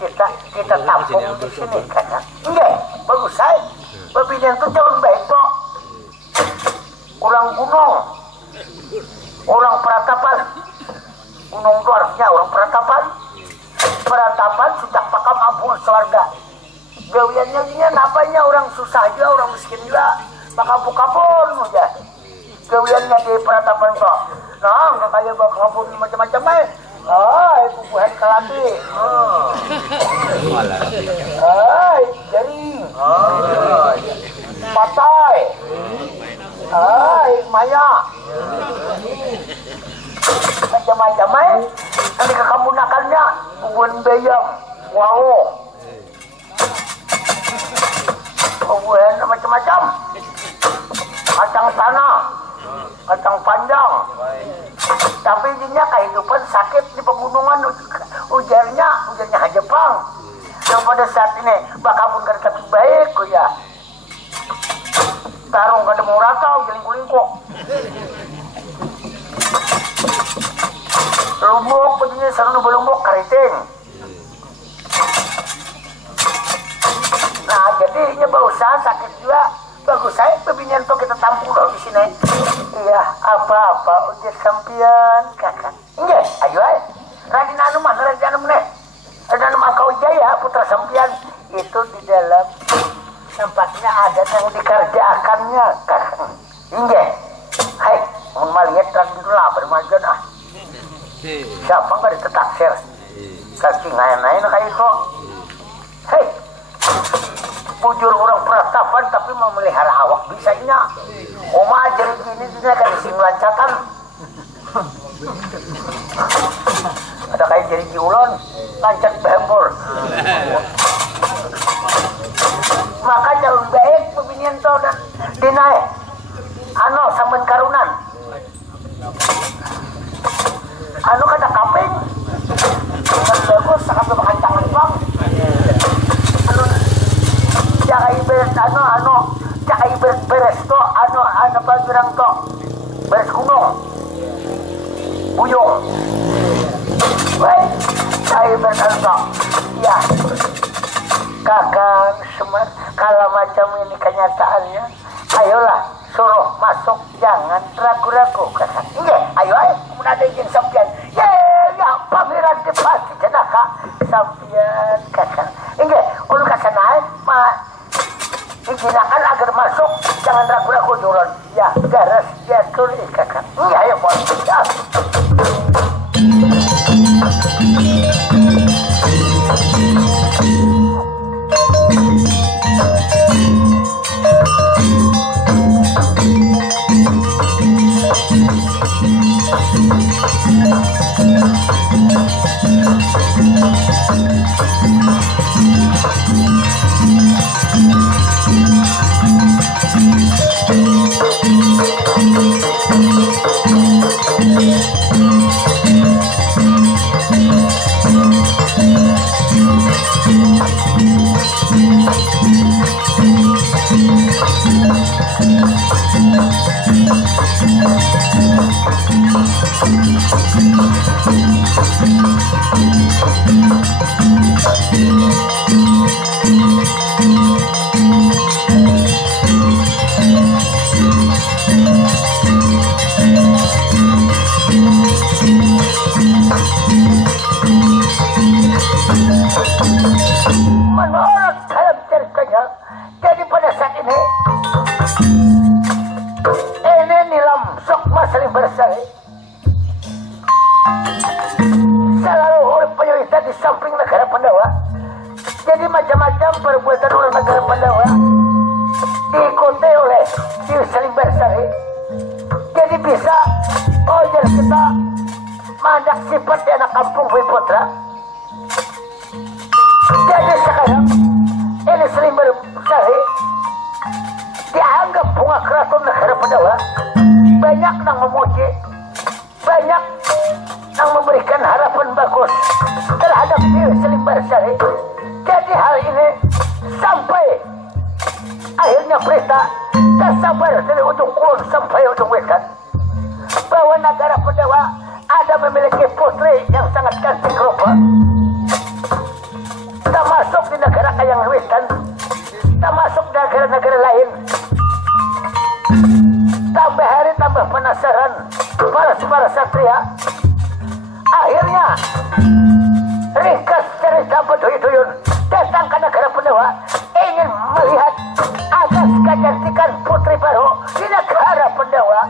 kita tampung di sini kakak. Enggak, bagus saya. Pembinaan itu jauh baik kok. Orang gunung, orang peratapan, gunung itu artinya orang peratapan sudah pakam ampun keluarga. Gawiannya napanya orang susah juga, orang miskin juga, makabur aja. Gawiannya di peratapan kok. Nah, nggak kayak bakabur macam-macam itu buah kelati. Jaring. Patai. Maya. Macam-macam nanti kamu nakalnya ubun bayam. Wow. Ubun macam-macam. Kacang tanah. Kacang panjang. Tapi jadinya kehidupan sakit di pegunungan ujarnya Jepang. Yang pada saat ini bakabun kerja baik ya. Tarung kada mau ratau jelingku-lingkuk. Lumbuk punya sarana belumbuk keriting. Nah jadi ini berusaha sakit juga. Bagus saya pembinaan tuh kita tampung loh di sini. Iya apa-apa udah sampian kakak. Enggak, ayo ayo. Radin anu mana Radin anu meneh. Radin anu Mangkau Jaya putra sampian itu di dalam nampaknya ada yang dikerjakannya kakak. Enggak. Hai, mau melihat Radin dulu lah bermajuan ah. Siapa nggak ditetaksir? Kasih ngain-ngain kayak itu. Hei. Bujur orang peratapan tapi mau melihara awak bisanya. Oma jadi gini dia kan isi melancatan. Ada kayak jadi ulon lancat behembur. Makanya lebih baik pembinian to dan dinaik. Ano samben karunan. Ano kata kaping. Dengan bagus sangat berkancangan bang. Cakai beres cakai beres to pagirang to beres gunung buyung baik cakai beres to ya Kakang Semar kalau macam ini kenyataannya ayolah suruh masuk jangan ragu-ragu kakak iya ayo kemudian ada izin sampian ya pameran depan jenaka sampian kakak iya ulu kasanain izinakan agar masuk jangan ragu-ragu turun ya garas ya tulis kakak Menurut dalam ceritanya, jadi pada saat ini Nilam Sokma Sering Bersari selalu oleh penyelita di samping negara Pandawa. Jadi macam-macam perbuatan oleh negara Pandawa diikuti oleh si Sering Bersari. Jadi bisa jadi kita mandak sifat di anak kampung Wiputra. Jadi sekarang ini Sering Bersari dianggap bunga keraton negara Pandawa. Banyak yang memuji, banyak yang memberikan harapan bagus terhadap diri Sering Bersari. Jadi hal ini sampai akhirnya berita tersabar dari ujung kulon sampai ujung wetan bahwa negara Pandawa ada memiliki putri yang sangat cantik rupa. Termasuk di negara Kayang Wetan, termasuk negara-negara lain. Tambah hari tambah penasaran para satria. Akhirnya ringkas cerita berduyun-duyun datang ke negara Pandawa ingin melihat agas kecantikan putri baru di negara Pandawa.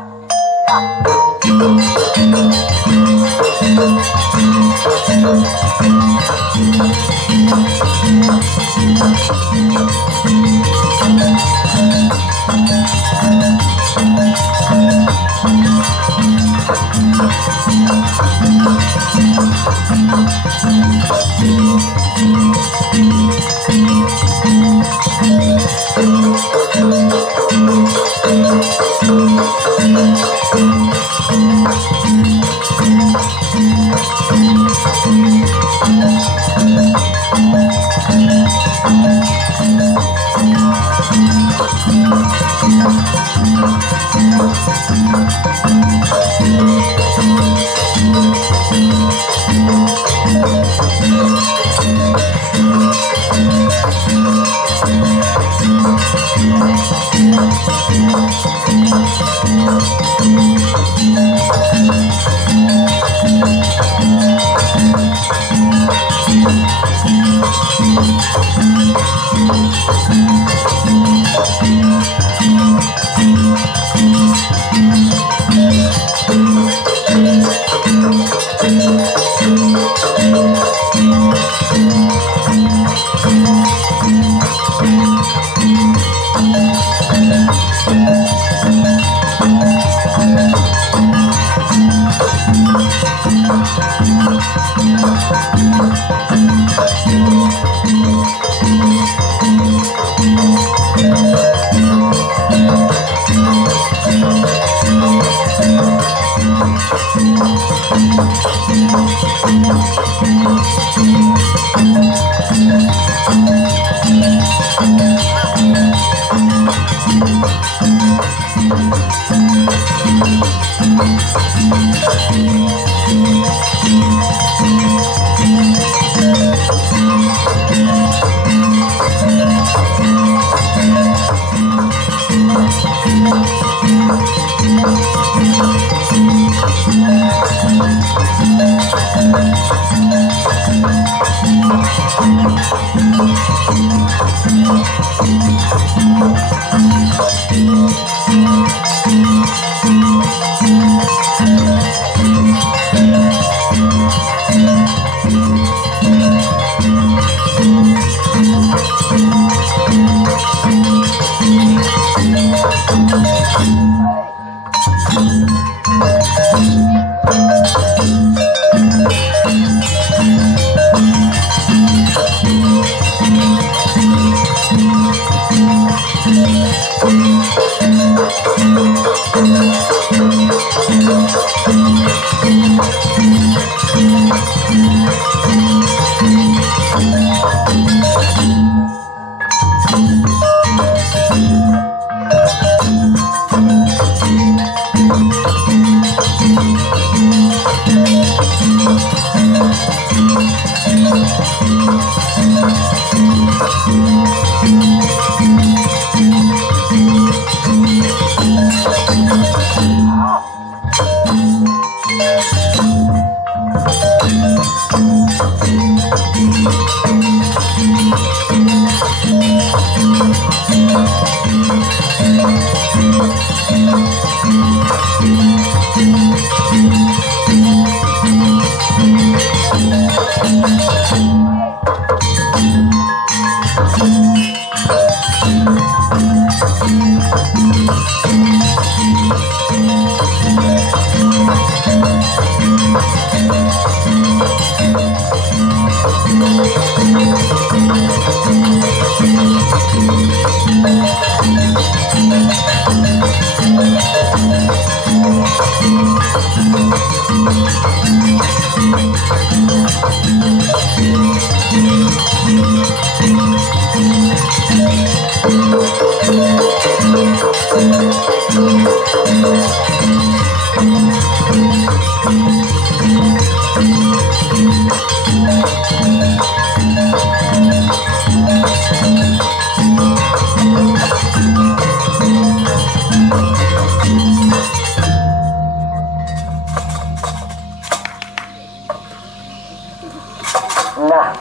Nah,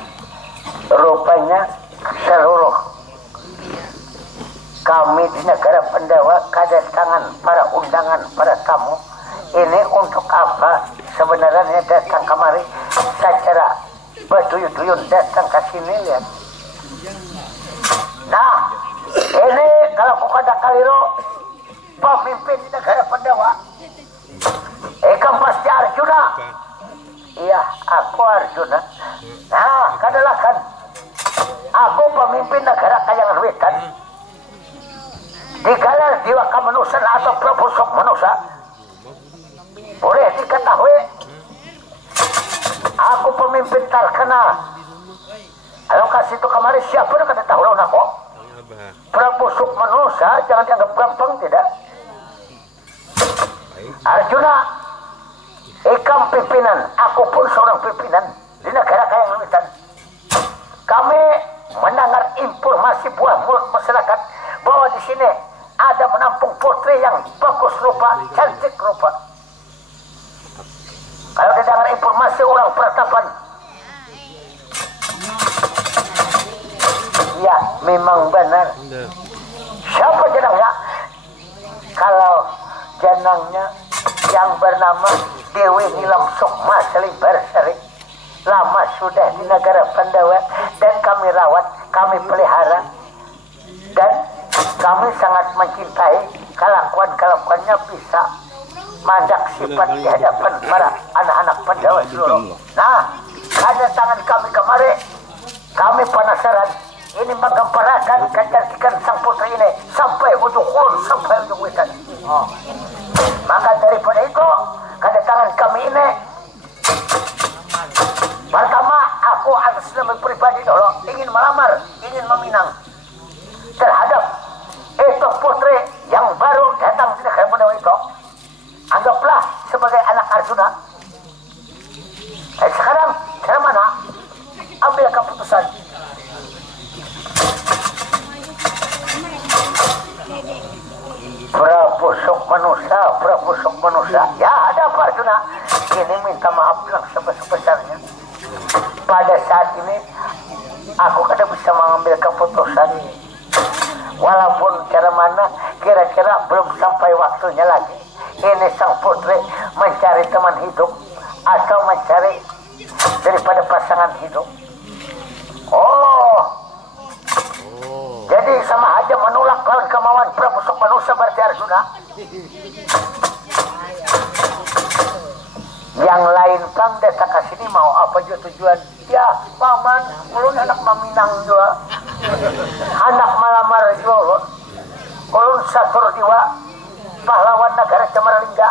rupanya seluruh kami di negara Pandawa kedatangan para undangan, para tamu ini untuk apa sebenarnya datang kemari secara berduyun-duyun datang ke sini ya. Nah, ini kalau kau ada kaliro pemimpin di negara Pandawa, kan pasti Arjuna. Iya, aku Arjuna. Nah, kadalakan aku pemimpin negara Kayangan Wetan. Dikala jiwa kemanusiaan atau propusuk manusia boleh diketahui aku pemimpin terkenal. Alokasi itu kemarin siapa yang kada tahu aku propusuk manusia jangan dianggap gampang tidak. Arjuna ikam pimpinan, aku pun seorang pimpinan di negara Kayangan Wetan. Kami mendengar informasi buah mulut masyarakat bahwa di sini ada menampung putri yang bagus rupa, cantik rupa. Kalau didengar informasi orang peratapan, ya memang benar. Siapa jenangnya? Kalau jenangnya yang bernama Dewi Nilam Sukma Selibar Sari, lama sudah di negara Pandawa dan kami rawat, kami pelihara, dan kami sangat mencintai kelakuan-kelakuannya bisa mandak sifat di hadapan para anak-anak Pandawa seluruh. Nah, kedatangan kami kemari, kami penasaran ini menggambarkan kecantikan sang putri ini sampai ujung kulon, sampai ujung wetan. Maka daripada itu, kedatangan kami ini pertama aku atas nama pribadi dulu ingin melamar, ingin meminang terhadap itu putri yang baru datang di negara Pandawa itu. Anggaplah sebagai anak Arjuna. Sekarang cara mana? Ambil keputusan. Prabusuk manusia. Ya ada apa Arjuna? Ini minta maaf yang sebesar-besarnya. Pada saat ini aku kada bisa mengambil keputusan. Walaupun cara mana kira-kira belum sampai waktunya lagi. Ini sang putri mencari teman hidup atau mencari daripada pasangan hidup. Jadi sama aja menolak kemauan prabusuk manusia berarti Arjuna. Yang lain pang datang ke sini mau apa juga tujuan? Ya paman, ulun anak maminang juga, anak malamar juga, ulun satur diwa pahlawan negara Camaralingga.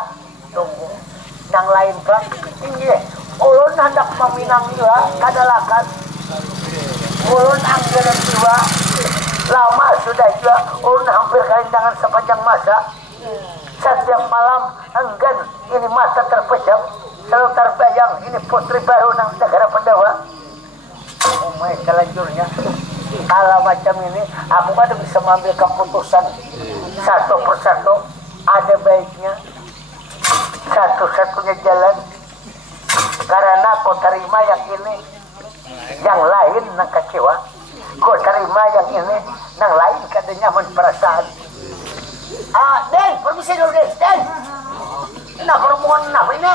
Tunggu, yang lain pang ini ulun anak maminang juga, kadalakan ulun anggaran jiwa. Lama sudah juga ulun hampir kelindangan sepanjang masa. Setiap malam enggan ini mata terpejam, selalu terbayang ini putri baru ng negara Pandawa. Selanjutnya kalau macam ini aku kan bisa mengambil keputusan satu persatu. Ada baiknya satu-satunya jalan, karena kau terima yang ini, yang lain nang kecewa. Kau terima yang ini, nang lain kada nyaman perasaan. Den, permisi dulu Den. Nah, perempuan apa ini?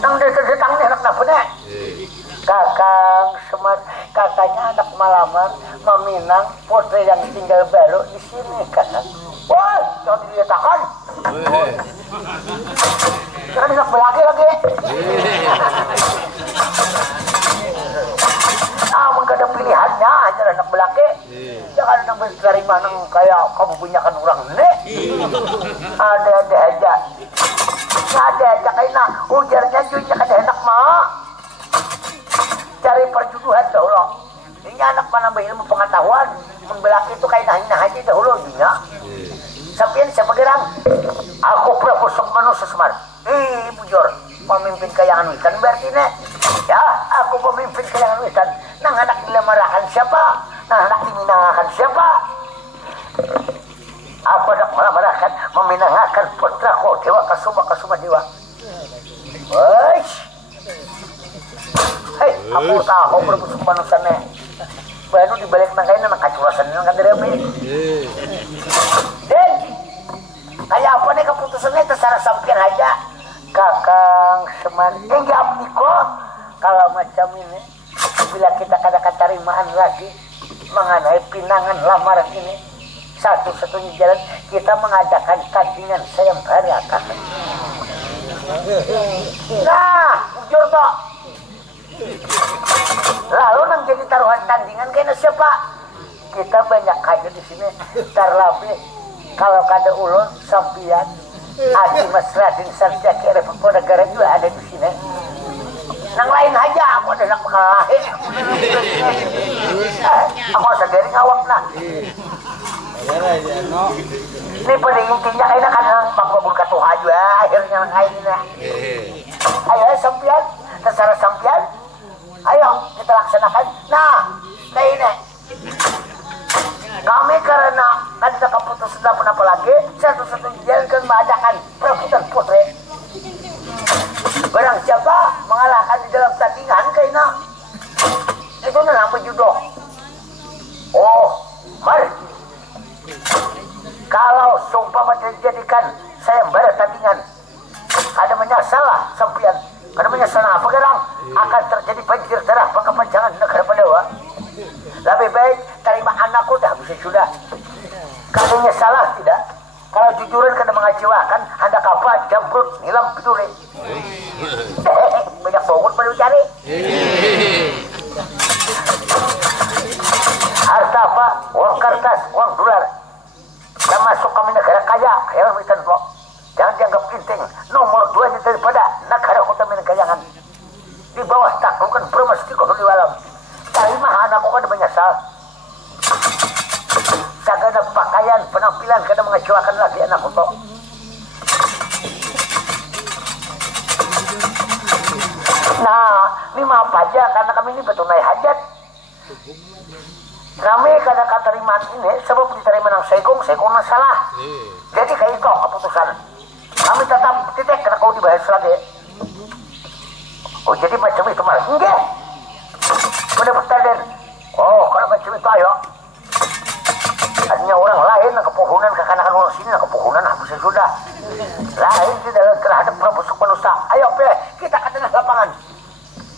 Nang detang nih anak apa nih? Kakang Semar, kakaknya anak malamar meminang putri yang tinggal baru di sini kakak. Wah, jangan dilihatkan. Jangan anak belaki lagi. Gak ada pilihannya aja anak belaki. Jangan anak berterima nang kayak kamu punya kan orang ini. Ada aja. ngade jakaina ujarnya junya kada enak mah cari perjuduhan dahulu ini anak menambah ilmu pengetahuan membelak itu kain hina haji dahulu dunia sampean siapa gerang aku Prabu Sukmanu Susmar bujur pemimpin kayangan witan berarti nek ya aku pemimpin kayangan witan nang anak dilemarakan siapa nang anak diminangakan siapa aku nak melemarakan meminangakan putraku Dewa Kasuma Dewa hei aku tahu Prabu Sukmanu sana baru dibalik nangkain anak kacurasan yang kan diremi dan kayak apa nih keputusannya terserah sampean aja Kakang Semar enggak niko kalau macam ini bila kita kadang tarimaan lagi mengenai pinangan lamaran ini satu-satunya jalan kita mengadakan tandingan sayembara Kakang nah jujur toh lalu nang jadi taruhan tandingan kayaknya siapa kita banyak aja di sini terlebih kalau kada ulun sampian Adi Mas Raden Sarjaki Republik Negara juga ada di sini nang lain aja aku ada nak mengalahir aku segeri ngawak nah ini pada intinya kayaknya kan Pak Babun Katuha juga akhirnya nang kayaknya ayo sampian terserah sampian ayo kita laksanakan nah ini kami karena ada keputusan apa lagi satu-satunya jalan kan mengadakan perebutan putri barang siapa mengalahkan di dalam tandingan kayaknya itu nama judo oh mari kalau sumpah dijadikan sayembara tandingan ada menyasalah sampian ada menyasalah apa gerang akan terjadi banjir darah kepanjangan negara Pandawa lebih baik terima anakku dah bisa sudah kalau salah tidak kalau jujuran kena mengecewakan anda kapan jambrut hilang peduli banyak bangun pada cari harta apa uang kertas uang dolar yang masuk kami negara kaya yang witan kok jangan dianggap penting nomor 2 daripada negara kota Minangkayangan di bawah taklukan bermesti kau di alam terima anakku kada menyesal sagana pakaian penampilan kada mengecewakan lagi anakku toh nah ini maaf aja karena kami ini betul naik hajat kami kada katerimaan ini sebab diterima nang segong masalah jadi kayak itu keputusan kami tetap titik karena kau dibahas lagi oh jadi macam itu malah enggak pada bertanding oh kalau macam itu ayo hanya orang lain yang kepohonan kekanakan orang sini yang kepohonan habisnya sudah lain tidak terhadap Prabu Sukmanu. Ayo pe kita ke tengah lapangan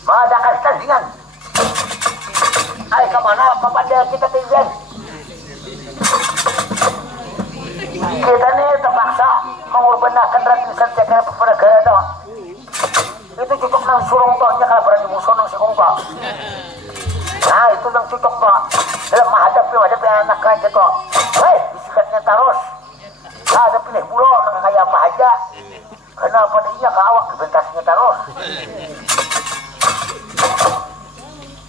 mengadakan tandingan ayo kemana papada kita tinggal kita nih terpaksa mengorbankan Raden Sarjaki Republik Negara toh itu cukup nang surung tohnya kalau berani musuh nang si kongko nah itu nang cukup toh dalam menghadapi anak raja toh hei bisikatnya terus ada pilih bulo nang kayak apa aja kenapa dia ke awak bentasnya terus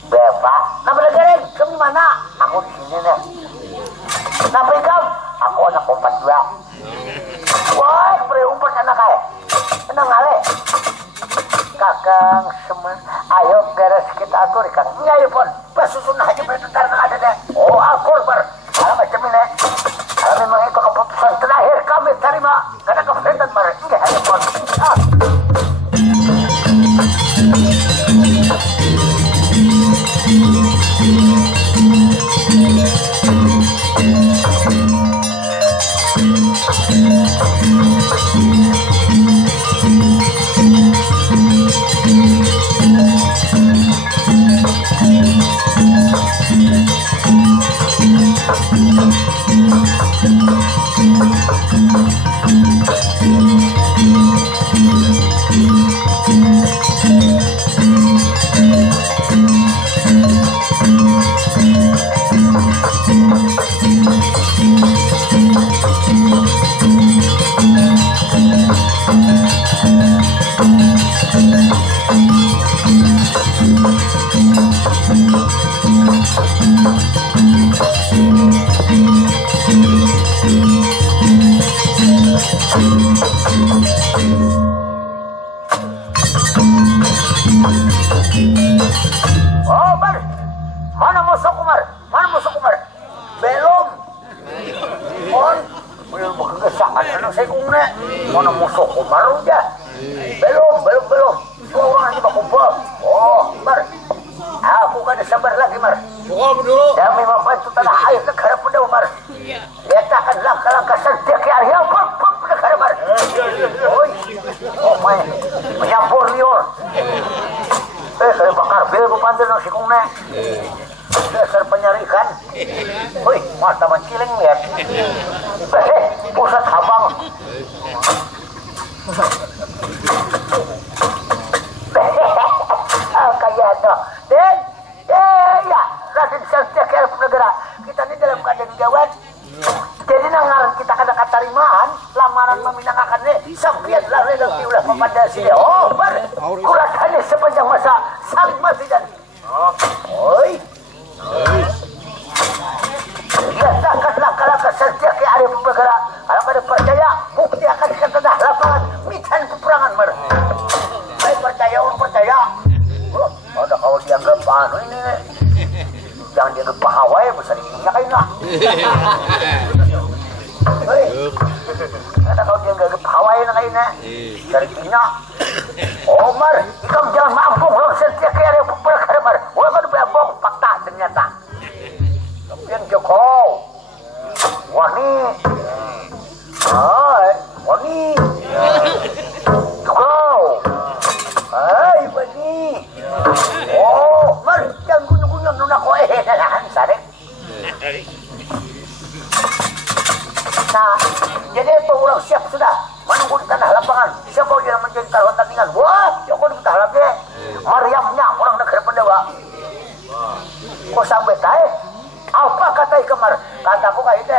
Bapak nama negara kamu mana aku di sini nih kenapa kamu aku anak kompat juga wah berumpat anak kaya tenang ale Kakang Semar ayo beres kita atur Kang ayo pun basusun aja bertentar ada deh oh akur ber kalau macam ini kalau memang itu keputusan terakhir kami terima karena keputusan ber enggak ayo pun Oh, Mar. Mana musuh Kumar? Mana musuh Kumar? Belum. Belum kegesakan anu saya kungna. Mana musuh Kumar udah? Belum. Dua orang nanti berkumpul. Oh, Mar. Aku kan sabar lagi, Mar. Pukul dulu. Demi membantu tanah air negara Pendawa, Mar. Letakkan langkah-langkah sentik ke area pun negara, Mar. Oi. Oh, my. Menyampur liur. Saya bakar bil bupantin no si kungna. Dasar penyari ikan. Wih, mata menciling lihat. Pusat habang. Kayak itu. Dan, ya, Raden Santiak Arab Negara. Kita ini dalam keadaan gawat. Jadi nangaran kita kata-kata tarimaan, lamaran meminangakan ini, sampian lari dan diulah pepada sini. Oh, Bar, kulatannya sepanjang masa saling masih dan. Oi. Letakkan langkah-langkah Santiak Arab Negara. Kalau ada percaya, bukti akan ketedah lapangan mitan peperangan, Bar. Saya percaya, orang percaya. Oh, ada kalau dianggap anu ini. Jangan dianggap pahawai, besar ininya kayak enggak. Hei, ada kalau dianggap pahawai na kayak enggak. Besar ininya. Oh, Mar, ikam jangan mampu loh, setiap kaya yang perkara, Mar. Wah, kan bebong, fakta ternyata. Yang Joko. Wani. Hai, Wani. Joko. Hai, Wani. Oh, Mar, jangan gunung-gunung nuna koe nanahan sarek. Nah, jadi itu orang siap sudah menunggu di tanah lapangan. Siapa yang menjadi taruhan tandingan? Wah, Joko di tanah lagi. Maryamnya orang negara Pendawa. Kok sampai tahu? Apa kata Ikemar? Kataku kayak itu,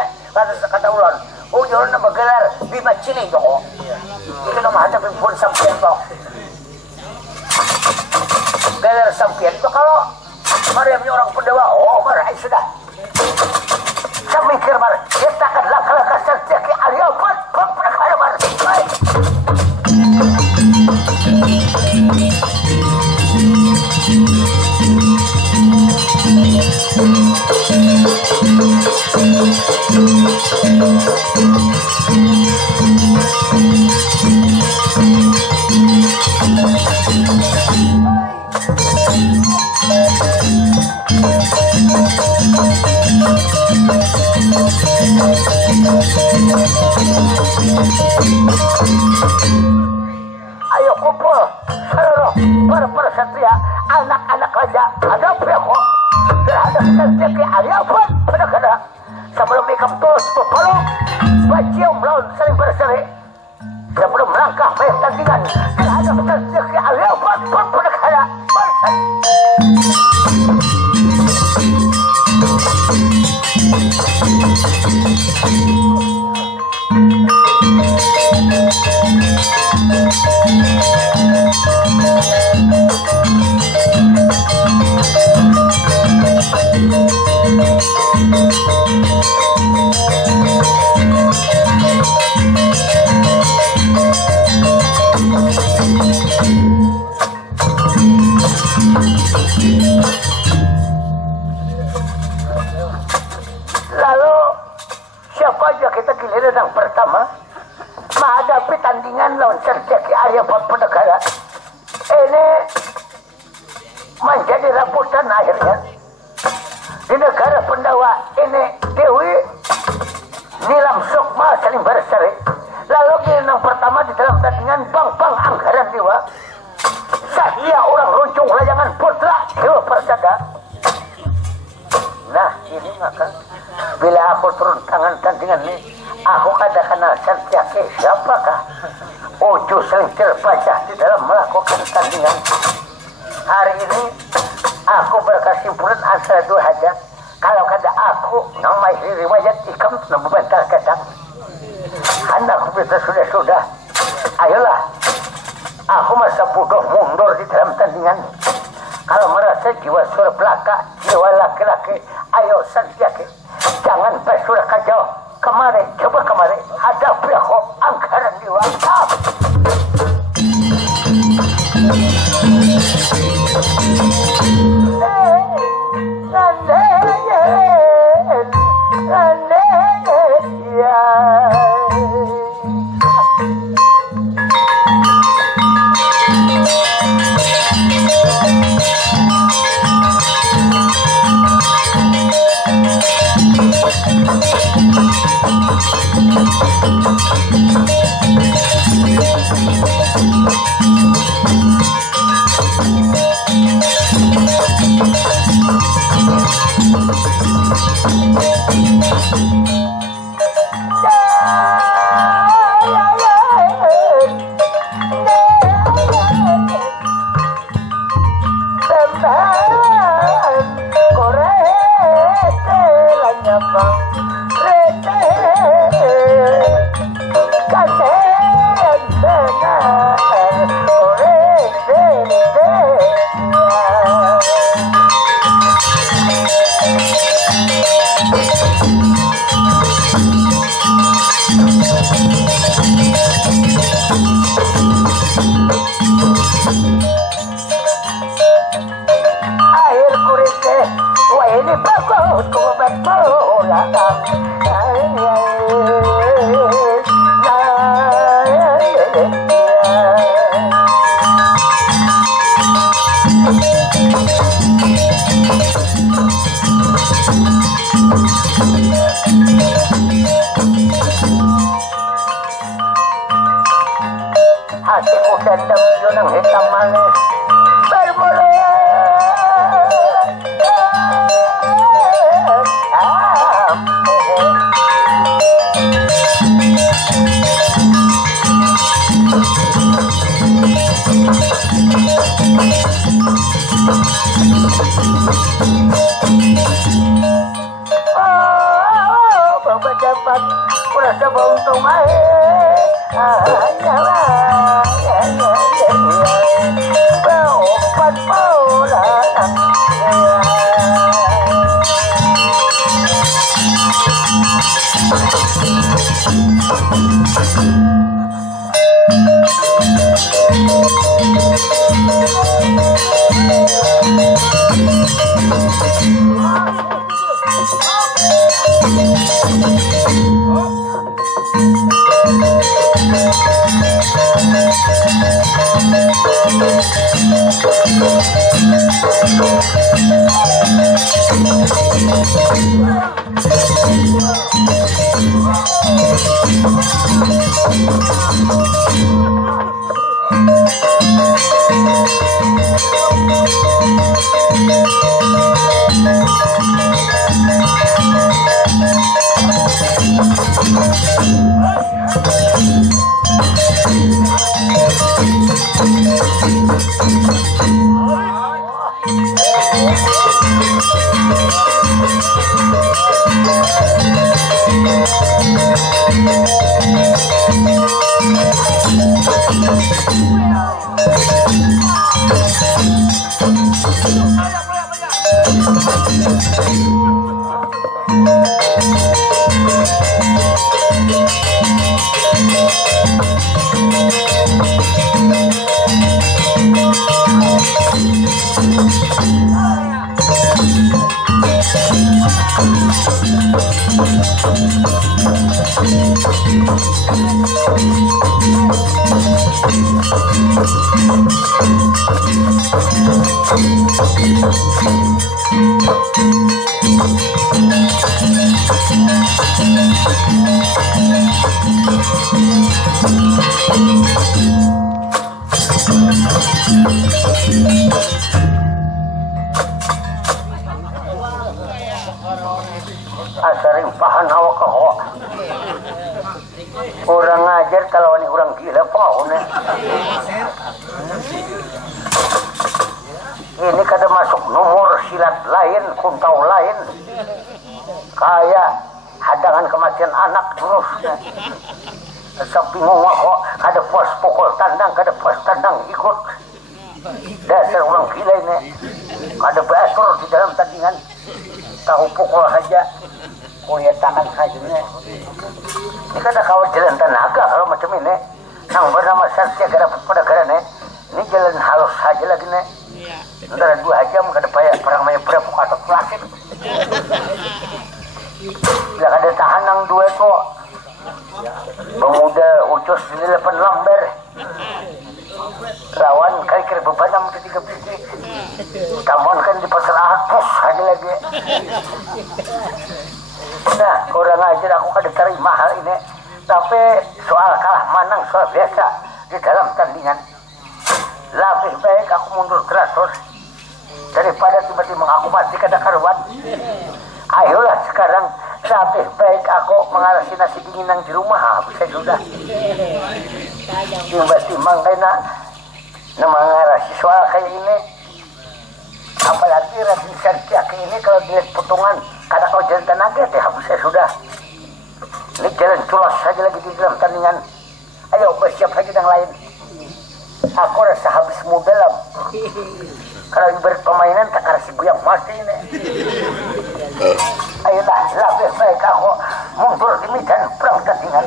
kata ulan. Oh, jangan nama gelar Bima Cini Joko. Itu nama hadapi pun sampai itu. Gelar sampai itu kalau Maryamnya orang Pendawa. Oh, Mar, sudah. Saya mikir, Mar, kita akan langkah-langkah setiap area pun perkara, Mar. Baik. Ayo kumpul seluruh para satria, anak-anak raja, ada berapa terhadap setiap area pun pada sebelum ikam terus berpeluk, bacium lawan saling berseri. Sebelum melangkah main tandingan terhadap setiap area pun pada Lalu siapa aja kita giliran yang pertama menghadapi tandingan lawan Serjaki Arya Negara. Ini menjadi rambutan akhirnya di negara Pendawa ini. Dewi Nilam Sukma saling berseri. Lalu giliran pertama di dalam tandingan Bang Anggaran Dewa Satya orang runcung layangan putra Dewa Persada. Nah ini maka bila aku turun tangan tandingan ini, aku katakan Santiake siapakah? Uju saling terbaca di dalam melakukan tandingan. Hari ini aku berkesimpulan antara dua hajat. Kalau kata aku nama riwayat ikam membantah kadang. Anakku bisa sudah. Ayolah Aku masa bodoh mundur di dalam tandingan. Kalau merasa jiwa suara belaka, jiwa laki-laki, ayo Santiago, jangan bersurah kacau. Kemari, coba kemari, hadapi aku, anggaran diwakaf. Hatiku dendam junang hitam manis bermula dapat kurasa buntung asaring pahan awak kau. Orang ngajar kalau ini orang gila pohonnya. Ini kada masuk nomor silat lain, kuntau lain. Kayak hadangan kematian anak terus. sok bingung aku ada pos pukul tandang kada pos tandang ikut dasar orang gila ini kada beratur di dalam tandingan tahu pukul saja kuliah tangan saja ini kada kawat jalan tenaga kalau macam ini yang bernama Satya gara pada gara ini jalan halus saja lagi nih antara 2 jam kada payah perang maya berapa kata pelakit bila kada tahan yang 2 itu pemuda ucus di 8 lembar lawan kira-kira bebanam ke 3 biji tamuan kan di pasar hapus aja lagi nah kurang ajar aku kada terima hal ini tapi soal kalah menang soal biasa di dalam tandingan lebih baik aku mundur teratur daripada tiba-tiba aku mati kada karuan ayolah sekarang lebih baik aku mengarasi nasi dingin yang di rumah bisa sudah tiba-tiba kena mengarasi soal kayak ini apalagi Raden Sarjaki ini kalau dilihat potongan kada kau jalan tenaga teh habis sudah ini jalan culas saja lagi di dalam tandingan ayo bersiap lagi yang lain aku rasa habis dalam kalau ibarat permainan tak kasih goyang mati ini ayolah lebih baik aku mundur di medan perang tandingan